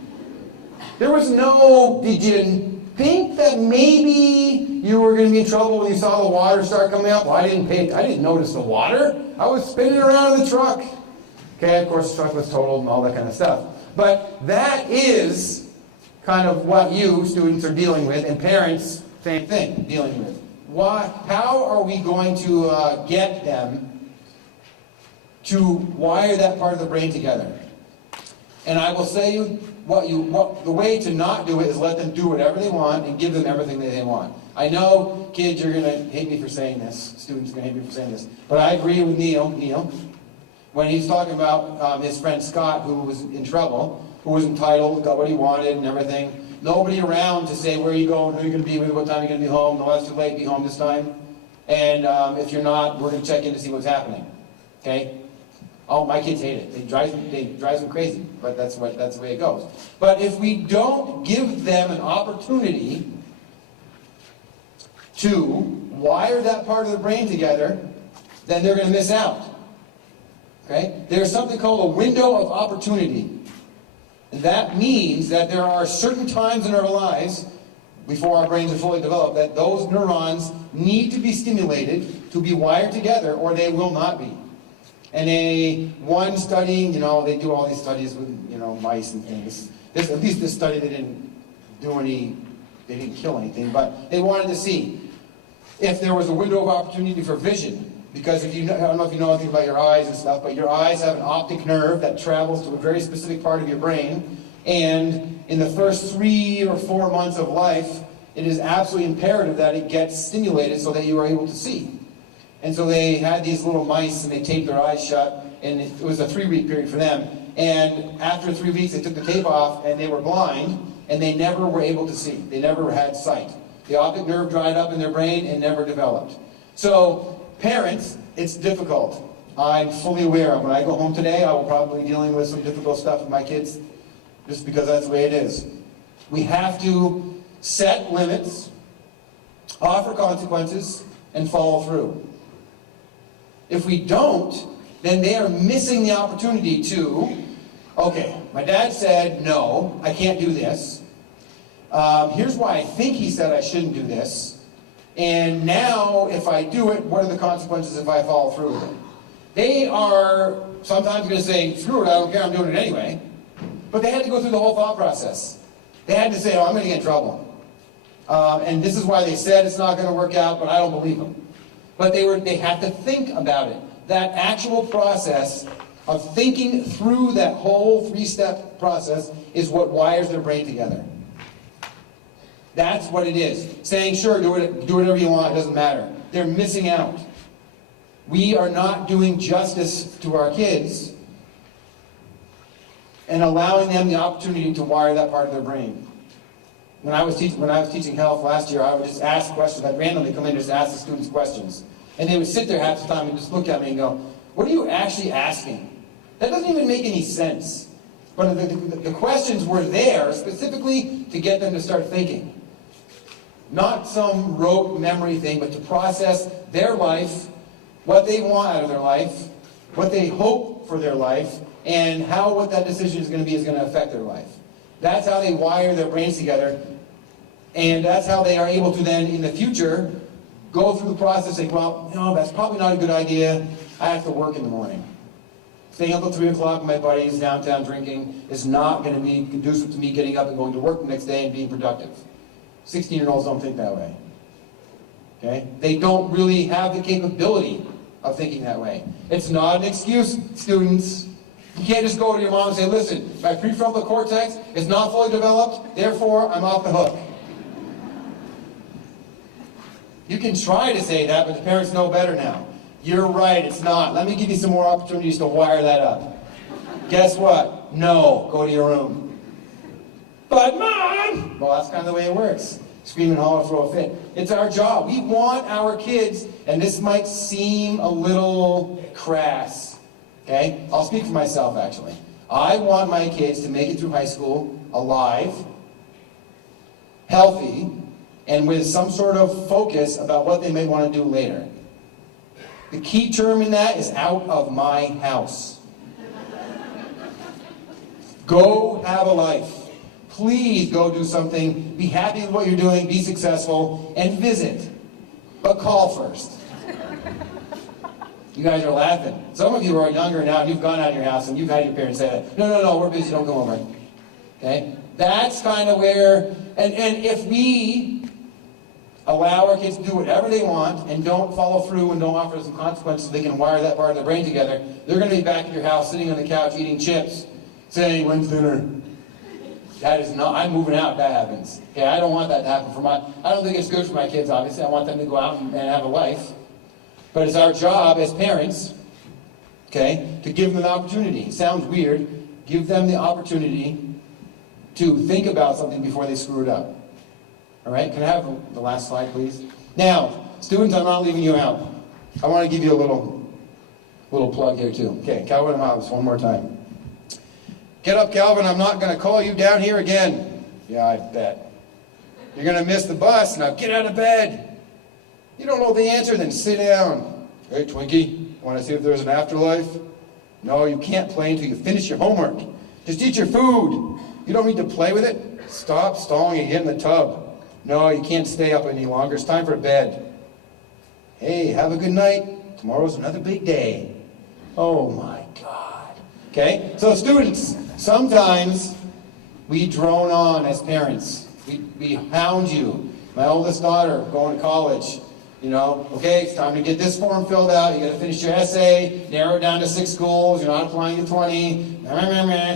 There was no, did you think that maybe you were going to be in trouble when you saw the water start coming up? Well, I didn't notice the water. I was spinning around in the truck. Okay, of course the truck was totaled and all that kind of stuff. But that is kind of what you, students, are dealing with, and parents, same thing, dealing with. How are we going to get them to wire that part of the brain together? And I will say the way to not do it is let them do whatever they want and give them everything that they want. I know, kids, you're going to hate me for saying this. Students are going to hate me for saying this. But I agree with Neil, when he's talking about his friend Scott, who was in trouble, who was entitled, got what he wanted and everything. Nobody around to say where you going, who you're going to be with, what time you're going to be home. No, that's too late, be home this time. And if you're not, we're going to check in to see what's happening. Okay? Oh, my kids hate it. They drive them crazy, but that's the way it goes. But if we don't give them an opportunity to wire that part of the brain together, then they're going to miss out. Okay? There's something called a window of opportunity. And that means that there are certain times in our lives before our brains are fully developed, that those neurons need to be stimulated to be wired together, or they will not be. And one study, they do all these studies with, mice and things. At least this study, they didn't kill anything, but they wanted to see if there was a window of opportunity for vision. Because I don't know if you know anything about your eyes and stuff, but your eyes have an optic nerve that travels to a very specific part of your brain. And in the first 3 or 4 months of life, it is absolutely imperative that it gets stimulated so that you are able to see. And so they had these little mice and they taped their eyes shut, and it was a 3-week period for them. And after 3 weeks, they took the tape off and they were blind, and they never were able to see. They never had sight. The optic nerve dried up in their brain and never developed. So, parents, it's difficult. I'm fully aware. When I go home today, I will probably be dealing with some difficult stuff with my kids, just because that's the way it is. We have to set limits, offer consequences, and follow through. If we don't, then they are missing the opportunity to, okay, my dad said, no, I can't do this. Here's why I think he said I shouldn't do this. And now, if I do it, what are the consequences if I follow through with it? They are sometimes going to say, screw it, I don't care, I'm doing it anyway. But they had to go through the whole thought process. They had to say, oh, I'm going to get in trouble. And this is why they said it's not going to work out, but I don't believe them. But they had to think about it. That actual process of thinking through that whole 3-step process is what wires their brain together. That's what it is. Saying, sure, do whatever you want, it doesn't matter. They're missing out. We are not doing justice to our kids and allowing them the opportunity to wire that part of their brain. When I was teaching health last year, I would just ask questions. I'd randomly come in and just ask the students questions. And they would sit there half the time and just look at me and go, what are you actually asking? That doesn't even make any sense. But the questions were there specifically to get them to start thinking. Not some rote memory thing, but to process their life, what they want out of their life, what they hope for their life, and how what that decision is going to affect their life. That's how they wire their brains together, and that's how they are able to then, in the future, go through the process and say, well, that's probably not a good idea. I have to work in the morning. Staying up until 3 o'clock with my buddies downtown drinking is not going to be conducive to me getting up and going to work the next day and being productive. 16-year-olds don't think that way. Okay? They don't really have the capability of thinking that way. It's not an excuse, students. You can't just go to your mom and say, listen, my prefrontal cortex is not fully developed, therefore I'm off the hook. You can try to say that, but the parents know better now. You're right, it's not. Let me give you some more opportunities to wire that up. Guess what? No, go to your room. But Mom! Well, that's kind of the way it works. Scream and holler, throw a fit. It's our job. We want our kids, and this might seem a little crass, okay? I'll speak for myself, actually. I want my kids to make it through high school alive, healthy, and with some sort of focus about what they may want to do later. The key term in that is out of my house. Go have a life. Please go do something. Be happy with what you're doing. Be successful. And visit. But call first. You guys are laughing. Some of you are younger now, and you've gone out of your house, and you've had your parents say that. No, we're busy. Don't come over. Okay? That's kind of where... And if we allow our kids to do whatever they want and don't follow through and don't offer some consequences so they can wire that part of their brain together, they're going to be back at your house sitting on the couch eating chips, saying, when's dinner? That is not, I'm moving out if that happens. Okay, I don't want that to happen I don't think it's good for my kids, obviously. I want them to go out and have a life. But it's our job as parents, okay, to give them the opportunity. It sounds weird. Give them the opportunity to think about something before they screw it up. All right, can I have the last slide, please? Now, students, I'm not leaving you out. I want to give you a little plug here, too. Okay, Calvin and Hobbes, one more time. Get up, Calvin, I'm not going to call you down here again. Yeah, I bet. You're going to miss the bus, now get out of bed. You don't know the answer, then sit down. Hey, Twinkie, want to see if there's an afterlife? No, you can't play until you finish your homework. Just eat your food. You don't need to play with it. Stop stalling and get in the tub. No, you can't stay up any longer. It's time for bed. Hey, have a good night. Tomorrow's another big day. Oh my God. Okay? So students, sometimes we drone on as parents. We hound you. My oldest daughter going to college. You know, okay, it's time to get this form filled out. You got to finish your essay, narrow it down to 6 schools. You're not applying to 20.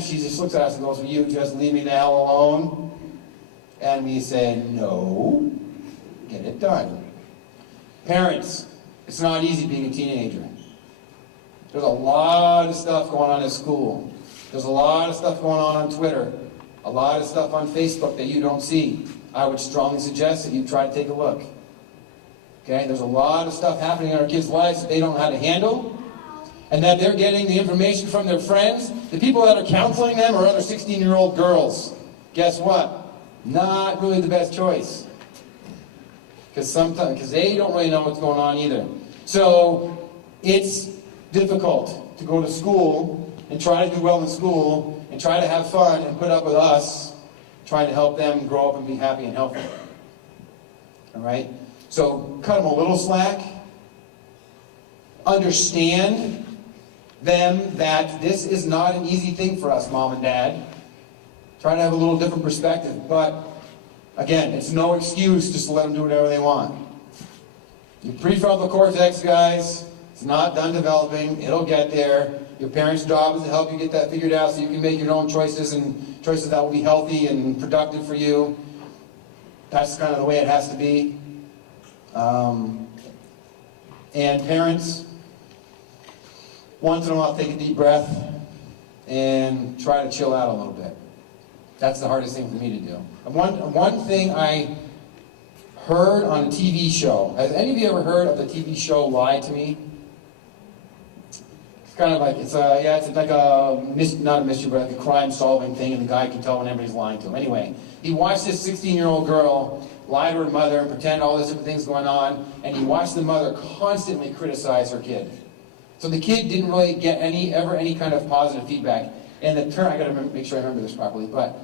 She just looks at us and goes, "Will you just leave me the hell alone?" And we said, "No, get it done." Parents, it's not easy being a teenager. There's a lot of stuff going on at school. There's a lot of stuff going on Twitter. A lot of stuff on Facebook that you don't see. I would strongly suggest that you try to take a look. Okay, there's a lot of stuff happening in our kids' lives that they don't know how to handle, and that they're getting the information from their friends. The people that are counseling them are other 16-year-old girls. Guess what? Not really the best choice. Because they don't really know what's going on either. So it's difficult to go to school and try to do well in school and try to have fun and put up with us trying to help them grow up and be happy and healthy. All right? So cut them a little slack. Understand them that this is not an easy thing for us, Mom and Dad. Try to have a little different perspective. But again, it's no excuse just to let them do whatever they want. Your prefrontal cortex, guys, it's not done developing. It'll get there. Your parents' job is to help you get that figured out so you can make your own choices and choices that will be healthy and productive for you. That's kind of the way it has to be. And parents, once in a while, take a deep breath and try to chill out a little bit. That's the hardest thing for me to do. One thing I heard on a TV show. Has any of you ever heard of the TV show Lie to Me? It's kind of like, it's like not a mystery, but like a crime-solving thing, and the guy can tell when everybody's lying to him. Anyway, he watched this 16-year-old girl lie to her mother and pretend all these different things going on, and he watched the mother constantly criticize her kid. So the kid didn't really get any kind of positive feedback. And the term, I got to make sure I remember this properly, but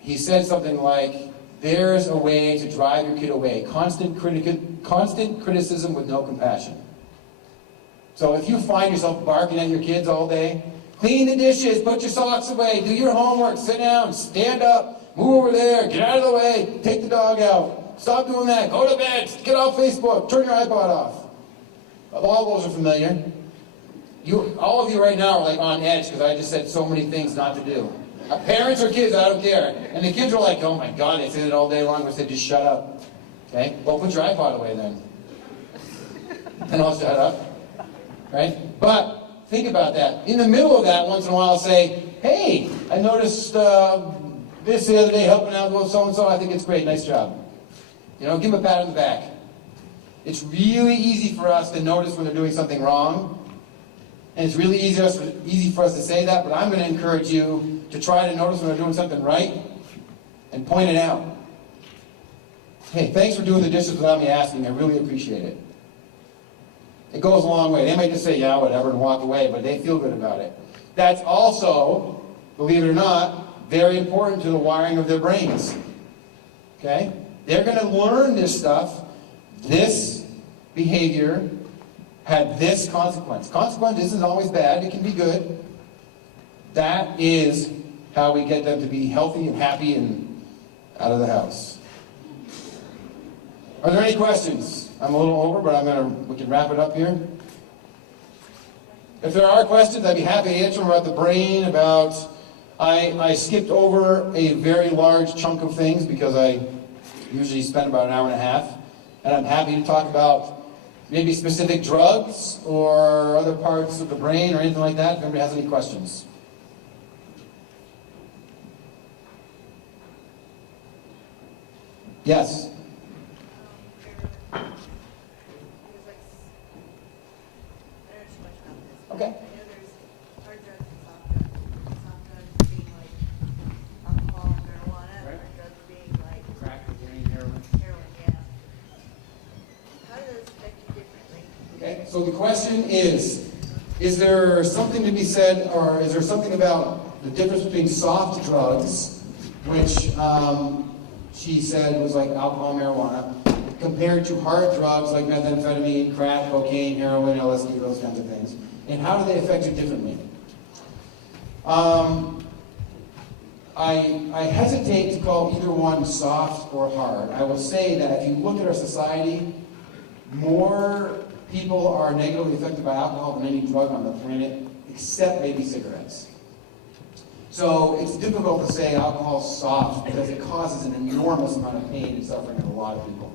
he said something like, "There's a way to drive your kid away. Constant criticism with no compassion." So if you find yourself barking at your kids all day, clean the dishes, put your socks away, do your homework, sit down, stand up, move over there, get out of the way, take the dog out, stop doing that, go to bed, get off Facebook, turn your iPod off. All those are familiar. All of you right now are like on edge because I just said so many things not to do. Parents or kids, I don't care. And the kids are like, "Oh my God, they say it all day long." I said, "Just shut up." Okay? Well, put your iPod away then. And I'll shut up. Right? But think about that. In the middle of that, once in a while, I'll say, "Hey, I noticed this the other day helping out with so-and-so. I think it's great. Nice job." You know, give them a pat on the back. It's really easy for us to notice when they're doing something wrong. And it's really easy for us to say that, but I'm going to encourage you to try to notice when they're doing something right and point it out. "Hey, thanks for doing the dishes without me asking. I really appreciate it." It goes a long way. They might just say, "Yeah, whatever," and walk away, but they feel good about it. That's also, believe it or not, very important to the wiring of their brains. Okay? They're going to learn this stuff. This behavior had this consequence. Consequence isn't always bad. It can be good. That is how we get them to be healthy and happy and out of the house. Are there any questions? I'm a little over, but we can wrap it up here. If there are questions, I'd be happy to answer them about the brain, I skipped over a very large chunk of things because I usually spend about an hour and a half. And I'm happy to talk about maybe specific drugs or other parts of the brain or anything like that, if anybody has any questions. Yes? Okay. Okay, so the question is there something to be said, or is there something about the difference between soft drugs, which she said was like alcohol, marijuana, compared to hard drugs like methamphetamine, crack, cocaine, heroin, LSD, those kinds of things. And how do they affect you differently? I hesitate to call either one soft or hard. I will say that if you look at our society, more people are negatively affected by alcohol than any drug on the planet, except maybe cigarettes. So it's difficult to say alcohol's soft because it causes an enormous amount of pain and suffering in a lot of people.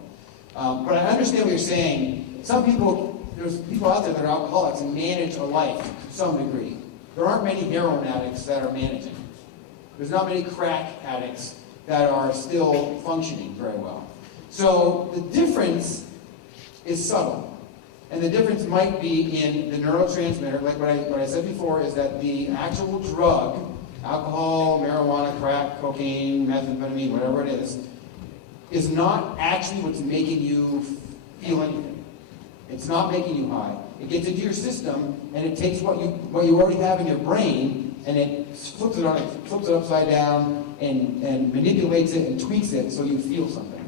But I understand what you're saying. Some people, there's people out there that are alcoholics and manage a life to some degree. There aren't many heroin addicts that are managing. There's not many crack addicts that are still functioning very well. So the difference is subtle. And the difference might be in the neurotransmitter. Like what I said before is that the actual drug, alcohol, marijuana, crack, cocaine, methamphetamine, whatever it is not actually what's making you feel anything. It's not making you high. It gets into your system and it takes what you already have in your brain and it flips it upside down and manipulates it and tweaks it so you feel something.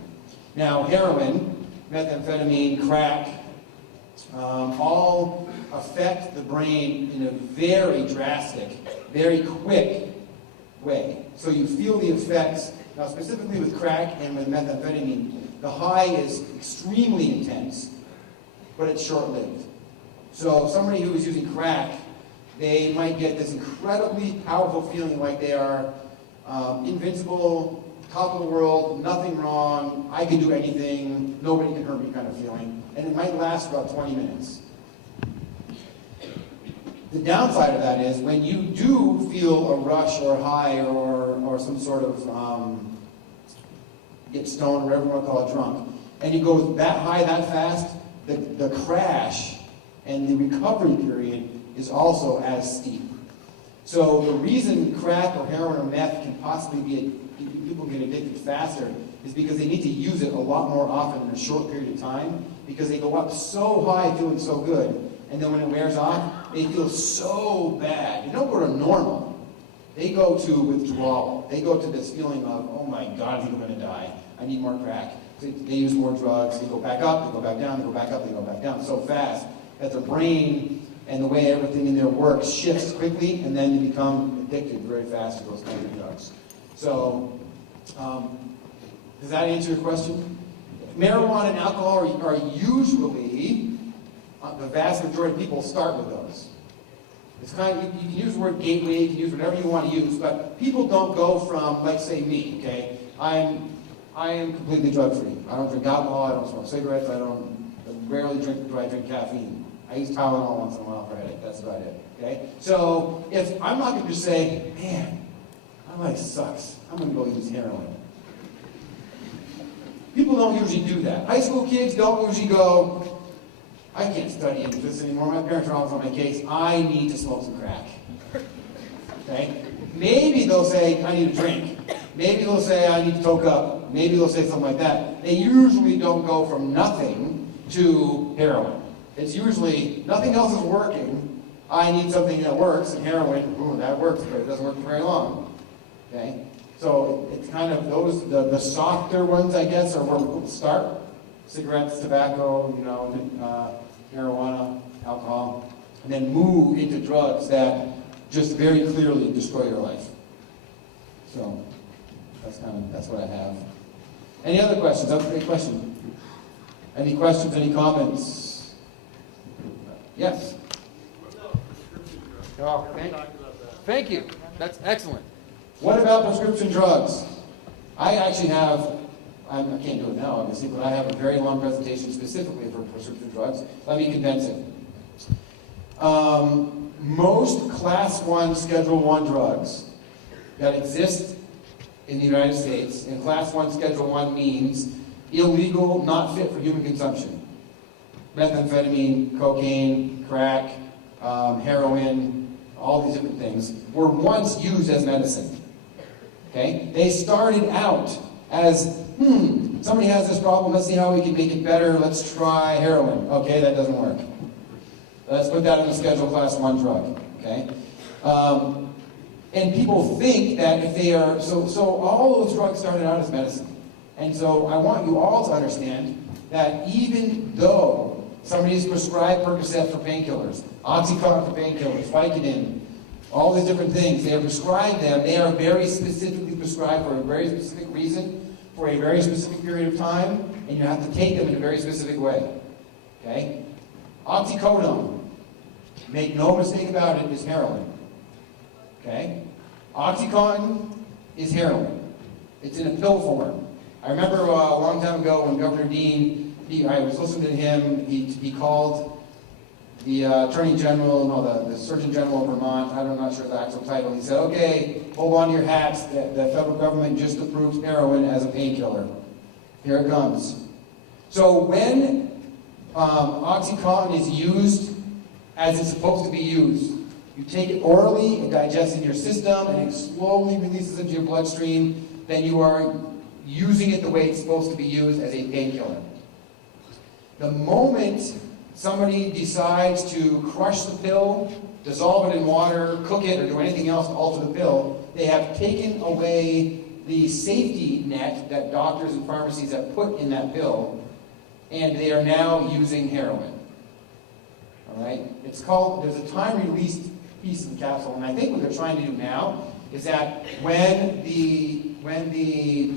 Now, heroin, methamphetamine, crack, all affect the brain in a very drastic, very quick way. So you feel the effects. Now, specifically with crack and with methamphetamine, the high is extremely intense, but it's short-lived. So somebody who is using crack, they might get this incredibly powerful feeling like they are invincible, top of the world, nothing wrong, I can do anything, nobody can hurt me kind of feeling. And it might last about 20 minutes. The downside of that is when you do feel a rush or a high or some sort of get stoned, whatever you want to call it, drunk, and you go that high that fast, the crash and the recovery period is also as steep. So the reason crack or heroin or meth can possibly people get addicted faster is because they need to use it a lot more often in a short period of time because they go up so high feeling so good, and then when it wears off, they feel so bad. They don't go to normal. They go to withdrawal. They go to this feeling of, oh my God, I think I'm going to die. I need more crack. So they use more drugs. They go back up, they go back down, they go back up, they go back down so fast that their brain and the way everything in there works shifts quickly, and then they become addicted very fast to those kinds of drugs. So, does that answer your question? Marijuana and alcohol are usually, the vast majority of people start with those. It's kind of, you can use the word gateway, you can use whatever you want to use, but people don't go from, like, say me, okay? I am completely drug-free. I don't drink alcohol, I don't smoke cigarettes, I rarely do I drink caffeine. I use Tylenol once in a while for a headache, that's about it, okay? So, if I'm not going to just say, man, my life sucks, I'm going to go use heroin. People don't usually do that. High school kids don't usually go, I can't study any of this anymore. My parents are always on my case. I need to smoke some crack. Okay? Maybe they'll say, I need a drink. Maybe they'll say, I need to toke up. Maybe they'll say something like that. They usually don't go from nothing to heroin. It's usually, nothing else is working. I need something that works. And heroin, ooh, that works, but it doesn't work for very long. Okay? So it's kind of those, the softer ones, I guess, are where people start. Cigarettes, tobacco, marijuana, alcohol, and then move into drugs that just very clearly destroy your life. So that's what I have. Any other questions? That's a great question. Any questions? Any comments? Yes. Oh, thank you. That's excellent. What about prescription drugs? I actually have. I can't do it now, obviously, but I have a very long presentation specifically for prescription drugs. Let me condense it. Most Class 1, Schedule 1 drugs that exist in the United States, and Class 1, Schedule 1 means illegal, not fit for human consumption. Methamphetamine, cocaine, crack, heroin, all these different things, were once used as medicine. Okay? They started out as, somebody has this problem, let's see how we can make it better, let's try heroin. Okay, that doesn't work. Let's put that in the Schedule Class 1 drug. Okay? And people think that if they are, so all those drugs started out as medicine. And so I want you all to understand that even though somebody's prescribed Percocet for painkillers, Oxycontin for painkillers, Vicodin, all these different things, they are prescribed them. They are very specifically prescribed for a very specific reason, for a very specific period of time, and you have to take them in a very specific way. Okay? Oxycodone, make no mistake about it, is heroin. Okay? Oxycontin is heroin. It's in a pill form. I remember a long time ago when Governor Dean, I was listening to him, he called the Attorney General, no, the Surgeon General of Vermont, I'm not sure the actual title, he said, okay, hold on to your hats, the federal government just approved heroin as a painkiller. Here it comes. So when Oxycontin is used as it's supposed to be used, you take it orally, it digests in your system, and it slowly releases into your bloodstream, then you are using it the way it's supposed to be used as a painkiller. The moment somebody decides to crush the pill, dissolve it in water, cook it, or do anything else to alter the pill, they have taken away the safety net that doctors and pharmacies have put in that pill, and they are now using heroin. All right? It's called, there's a time-released piece of the capsule, and I think what they're trying to do now is that when the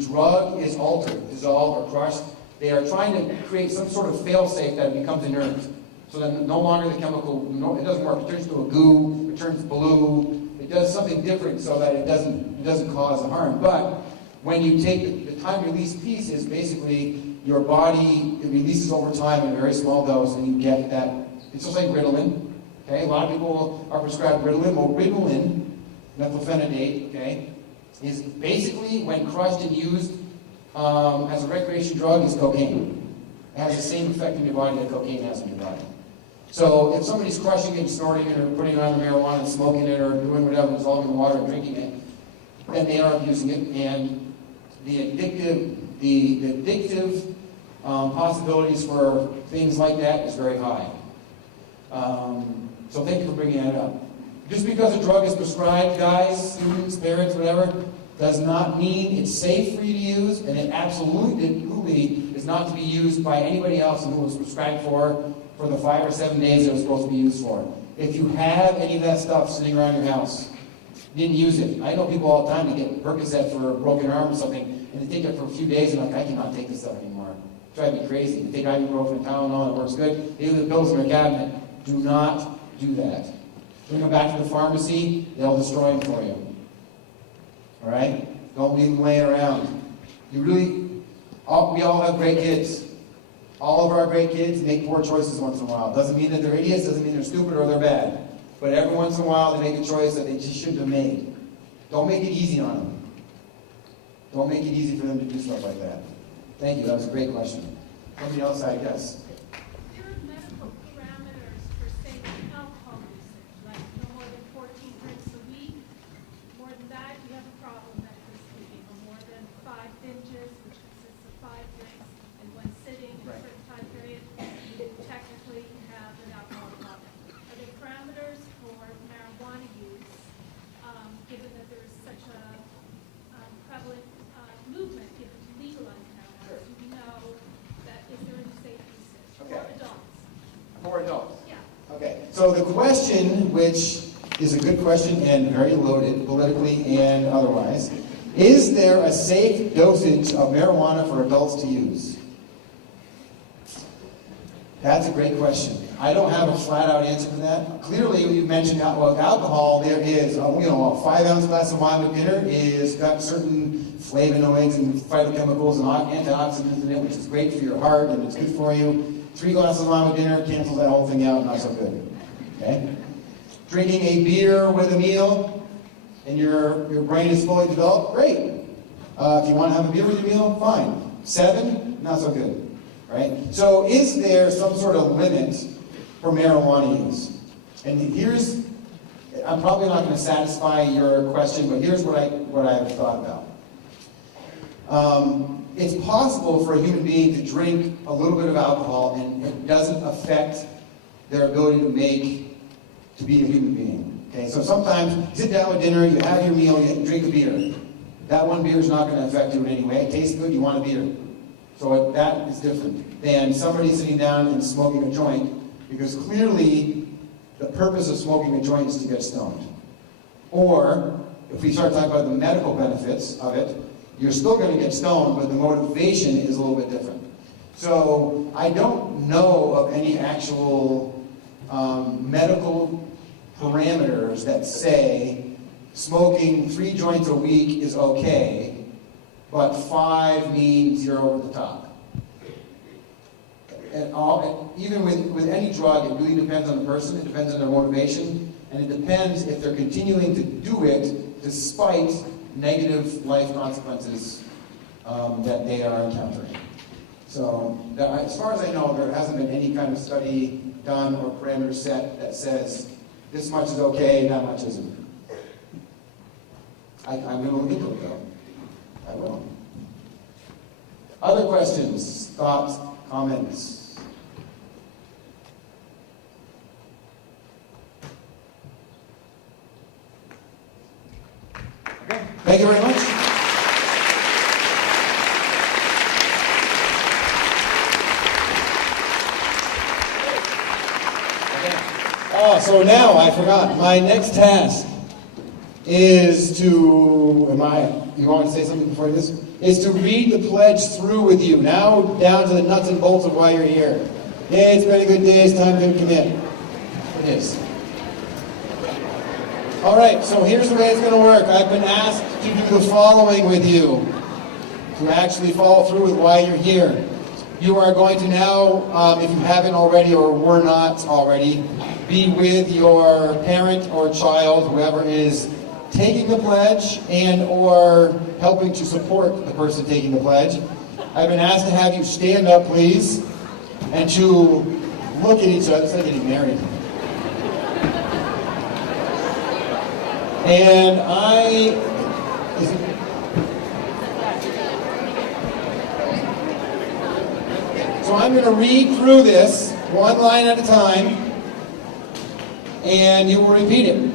drug is altered, dissolved, or crushed, they are trying to create some sort of fail-safe that it becomes inert. So then no longer the chemical, it doesn't work. It turns to a goo, it turns blue, it does something different so that it doesn't cause harm. But when you take the time-release piece is basically your body, it releases over time in a very small dose, and you get that. It's just like Ritalin. Okay? A lot of people are prescribed Ritalin. Well, Ritalin, methylphenidate, okay, is basically, when crushed and used as a recreation drug, is cocaine. It has the same effect in your body that cocaine has in your body. So if somebody's crushing it and snorting it or putting it on the marijuana and smoking it or doing whatever, dissolving the water and drinking it, then they are abusing it, and the addictive possibilities for things like that is very high. So thank you for bringing that up. Just because a drug is prescribed, guys, students, parents, whatever, does not mean it's safe for you to use, and it absolutely is not to be used by anybody else who was prescribed for the 5 or 7 days it was supposed to be used for. If you have any of that stuff sitting around your house, didn't use it. I know people all the time that get Percocet for a broken arm or something, and they take it for a few days, and like, I cannot take this stuff anymore. It drives me crazy. They take ibuprofen and Tylenol, and it works good. They leave the pills in their cabinet. Do not do that. Bring them back to the pharmacy, they'll destroy them for you. All right? Don't leave them laying around. We all have great kids. All of our great kids make poor choices once in a while. Doesn't mean that they're idiots, doesn't mean they're stupid or they're bad. But every once in a while they make a choice that they just shouldn't have made. Don't make it easy on them. Don't make it easy for them to do stuff like that. Thank you, that was a great question. Somebody else, I guess. There are medical parameters for safe alcohol usage, like no more than 14 drinks a week. More than that, you have a problem medically speaking. Or more than 5 binges, which consists of 5 drinks in one sitting in a certain time period, you technically have an alcohol problem. Are there parameters for marijuana use, given that there is such a prevalent movement given to legalize marijuana? Do we know that is there any safe usage for adults? For adults? Yeah. Okay, so the question, which is a good question and very loaded politically and otherwise, is there a safe dosage of marijuana for adults to use? That's a great question. I don't have a flat-out answer to that. Clearly, you mentioned alcohol. There is, a 5-ounce glass of wine with dinner is got certain flavonoids and phytochemicals and antioxidants in it, which is great for your heart and it's good for you. 3 glasses of wine with dinner cancels that whole thing out, not so good. Okay? Drinking a beer with a meal and your brain is fully developed, great. If you want to have a beer with your meal, fine. 7, not so good. Right? So is there some sort of limit for marijuana use? And here's, I'm probably not going to satisfy your question, but here's what I have thought about. It's possible for a human being to drink a little bit of alcohol and it doesn't affect their ability to be a human being. Okay, so sometimes you sit down with dinner, you have your meal, you drink a beer. that one beer is not going to affect you in any way. It tastes good, you want a beer. So that is different than somebody sitting down and smoking a joint, because clearly the purpose of smoking a joint is to get stoned. Or, if we start talking about the medical benefits of it, you're still going to get stoned, but the motivation is a little bit different. So I don't know of any actual medical parameters that say smoking 3 joints a week is okay, but 5 means you're over the top. Even with any drug, it really depends on the person, it depends on their motivation, and it depends if they're continuing to do it despite negative life consequences that they are encountering. So, as far as I know, there hasn't been any kind of study done or parameter set that says this much is okay, that much isn't. I'm going to look into it, though. I will. Other questions, thoughts, comments? Okay. Thank you very much. Oh, so now I forgot. My next task is to, you want to say something before this? Is to read the pledge through with you. Now down to the nuts and bolts of why you're here. Hey, it's been a good day, it's time to commit. It is. All right, so here's the way it's going to work. I've been asked to do the following with you, to actually follow through with why you're here. You are going to now, if you haven't already or were not already, be with your parent or child, whoever is taking the pledge and or helping to support the person taking the pledge. I've been asked to have you stand up, please, and to look at each other. It's like getting married. And so I'm going to read through this one line at a time, and you will repeat it.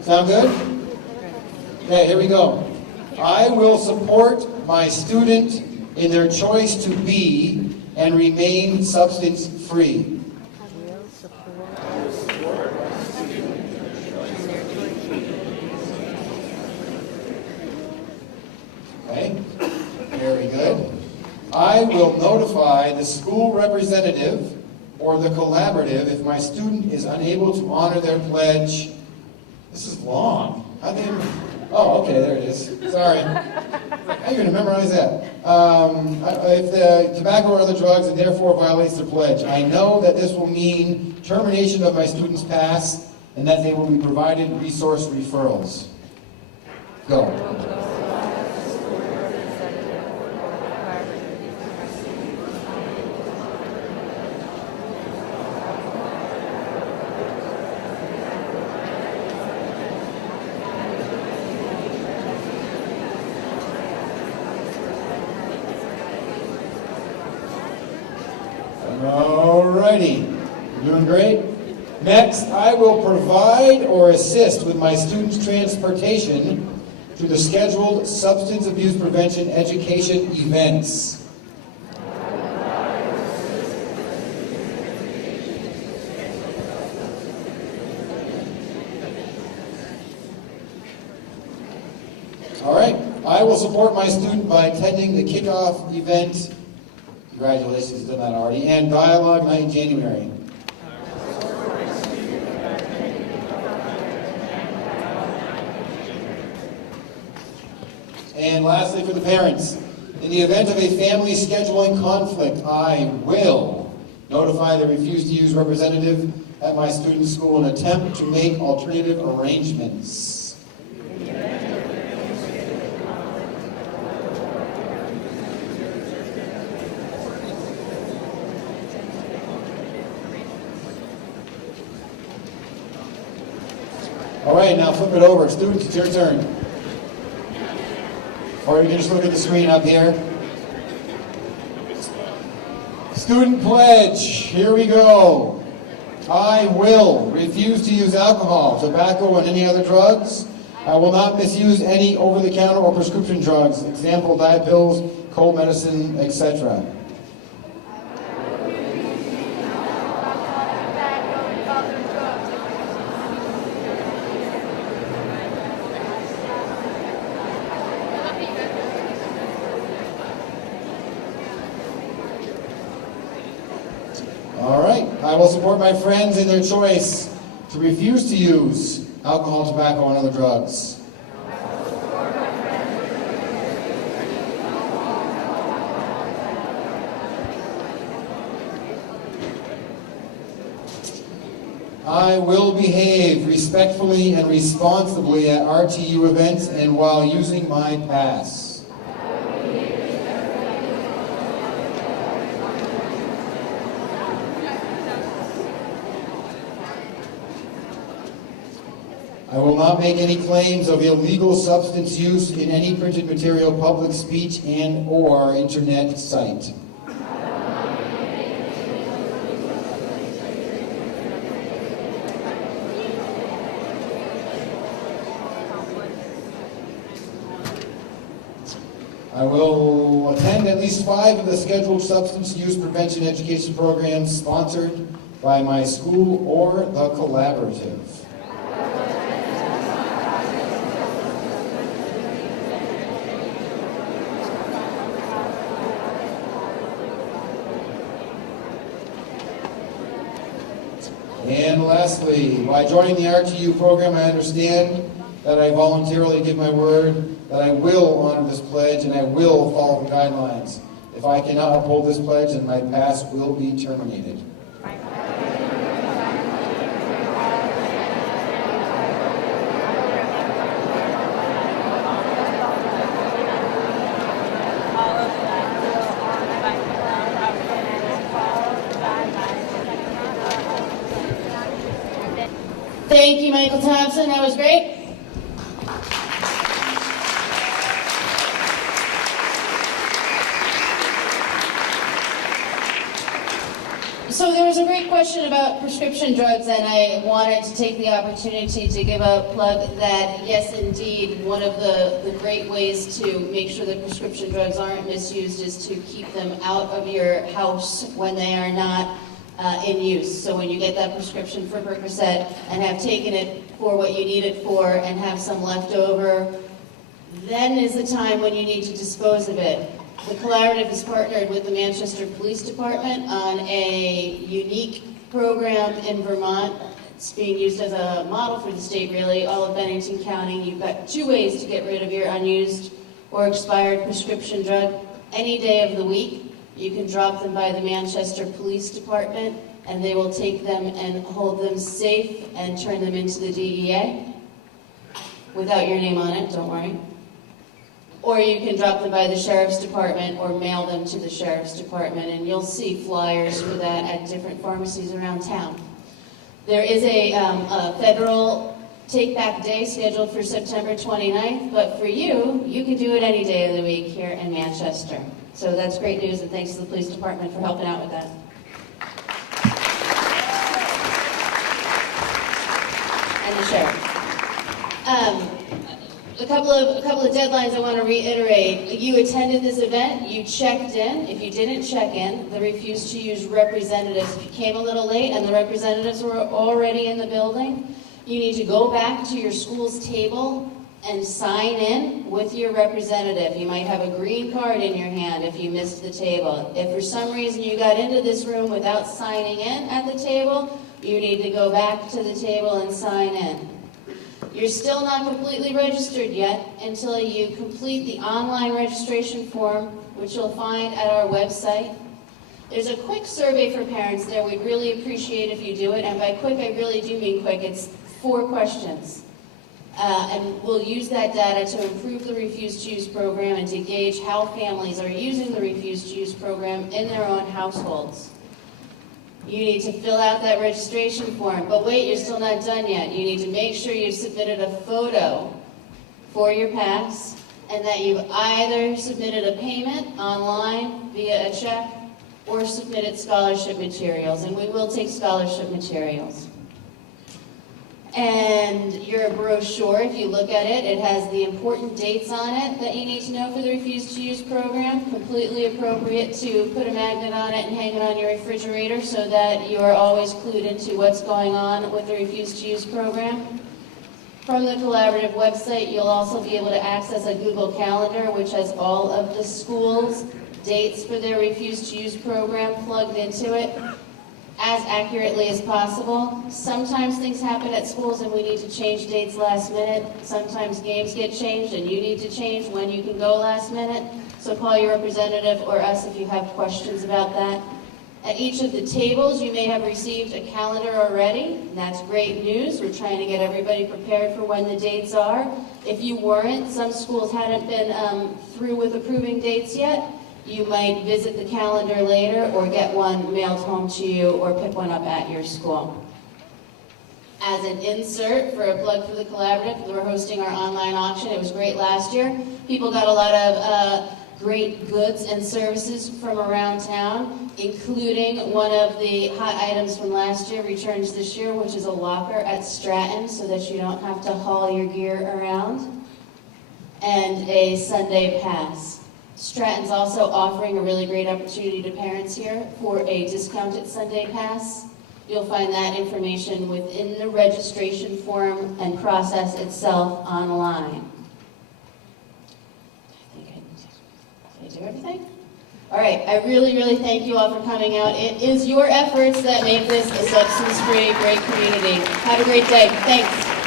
Sound good? Okay, here we go. I will support my student in their choice to be and remain substance-free. Okay, very good. I will notify the school representative or the collaborative if my student is unable to honor their pledge. This is long. Oh, okay, there it is. Sorry. How are you going to memorize that? If the tobacco or other drugs and therefore violates their pledge. I know that this will mean termination of my student's pass and that they will be provided resource referrals. Go. Alrighty, you're doing great. Next, I will provide or assist with my students' transportation to the scheduled substance abuse prevention education events. All right, I will support my student by attending the kickoff event. Congratulations, you've done that already. And Dialogue Night in January. And lastly, for the parents, in the event of a family scheduling conflict, I will notify the refuse to use representative at my student's school and attempt to make alternative arrangements. All right, now flip it over. Students, it's your turn. Or you can just look at the screen up here. Student pledge, here we go. I will refuse to use alcohol, tobacco, and any other drugs. I will not misuse any over-the-counter or prescription drugs, example, diet pills, cold medicine, etc. All right, I will support my friends in their choice to refuse to use alcohol, tobacco, and other drugs. I will behave respectfully and responsibly at RTU events and while using my pass. I will not make any claims of illegal substance use in any printed material, public speech, and/or internet site. I will attend at least 5 of the scheduled substance use prevention education programs sponsored by my school or the collaborative. And lastly, by joining the RTU program, I understand that I voluntarily give my word that I will honor this pledge and I will follow the guidelines. If I cannot uphold this pledge, then my pass will be terminated. Thank you, Michael Thompson. That was great. So there was a great question about prescription drugs, and I wanted to take the opportunity to give a plug that, yes, indeed, one of the great ways to make sure that prescription drugs aren't misused is to keep them out of your house when they are not in use. So when you get that prescription for Percocet and have taken it for what you need it for and have some left over, then is the time when you need to dispose of it. The collaborative has partnered with the Manchester Police Department on a unique program in Vermont. It's being used as a model for the state, really, all of Bennington County. You've got 2 ways to get rid of your unused or expired prescription drug any day of the week. You can drop them by the Manchester Police Department, and they will take them and hold them safe and turn them into the DEA without your name on it, don't worry. Or you can drop them by the Sheriff's Department or mail them to the Sheriff's Department, and you'll see flyers for that at different pharmacies around town. There is a federal take-back day scheduled for September 29th, but for you, you can do it any day of the week here in Manchester. So that's great news, and thanks to the police department for helping out with that. And the sheriff. A couple of deadlines I want to reiterate. You attended this event, you checked in. If you didn't check in, the refuse to use representatives. If you came a little late and the representatives were already in the building, you need to go back to your school's table and sign in with your representative. You might have a green card in your hand if you missed the table. If for some reason you got into this room without signing in at the table, you need to go back to the table and sign in. You're still not completely registered yet until you complete the online registration form, which you'll find at our website. There's a quick survey for parents there. We'd really appreciate if you do it. And by quick, I really do mean quick. It's 4 questions. And we'll use that data to improve the Refuse to Use program and to gauge how families are using the Refuse to Use program in their own households. You need to fill out that registration form. But wait, you're still not done yet. You need to make sure you've submitted a photo for your pass and that you've either submitted a payment online via a check or submitted scholarship materials. And we will take scholarship materials. And your brochure, if you look at it, it has the important dates on it that you need to know for the Refuse to Use program. Completely appropriate to put a magnet on it and hang it on your refrigerator so that you're always clued into what's going on with the Refuse to Use program. From the collaborative website, you'll also be able to access a Google Calendar, which has all of the schools' dates for their Refuse to Use program plugged into it as accurately as possible. Sometimes things happen at schools and we need to change dates last minute. Sometimes games get changed and you need to change when you can go last minute. So call your representative or us if you have questions about that. At each of the tables, you may have received a calendar already. That's great news. We're trying to get everybody prepared for when the dates are. If you weren't, some schools hadn't been through with approving dates yet, you might visit the calendar later or get one mailed home to you or pick one up at your school. As an insert for a plug for the collaborative, we're hosting our online auction. It was great last year. People got a lot of great goods and services from around town, including one of the hot items from last year returns this year, which is a locker at Stratton so that you don't have to haul your gear around, and a Sunday pass. Stratton's also offering a really great opportunity to parents here for a discounted Sunday pass. You'll find that information within the registration form and process itself online. Did I do everything? All right, I really, really thank you all for coming out. It is your efforts that make this a substance-free, great community. Have a great day. Thanks.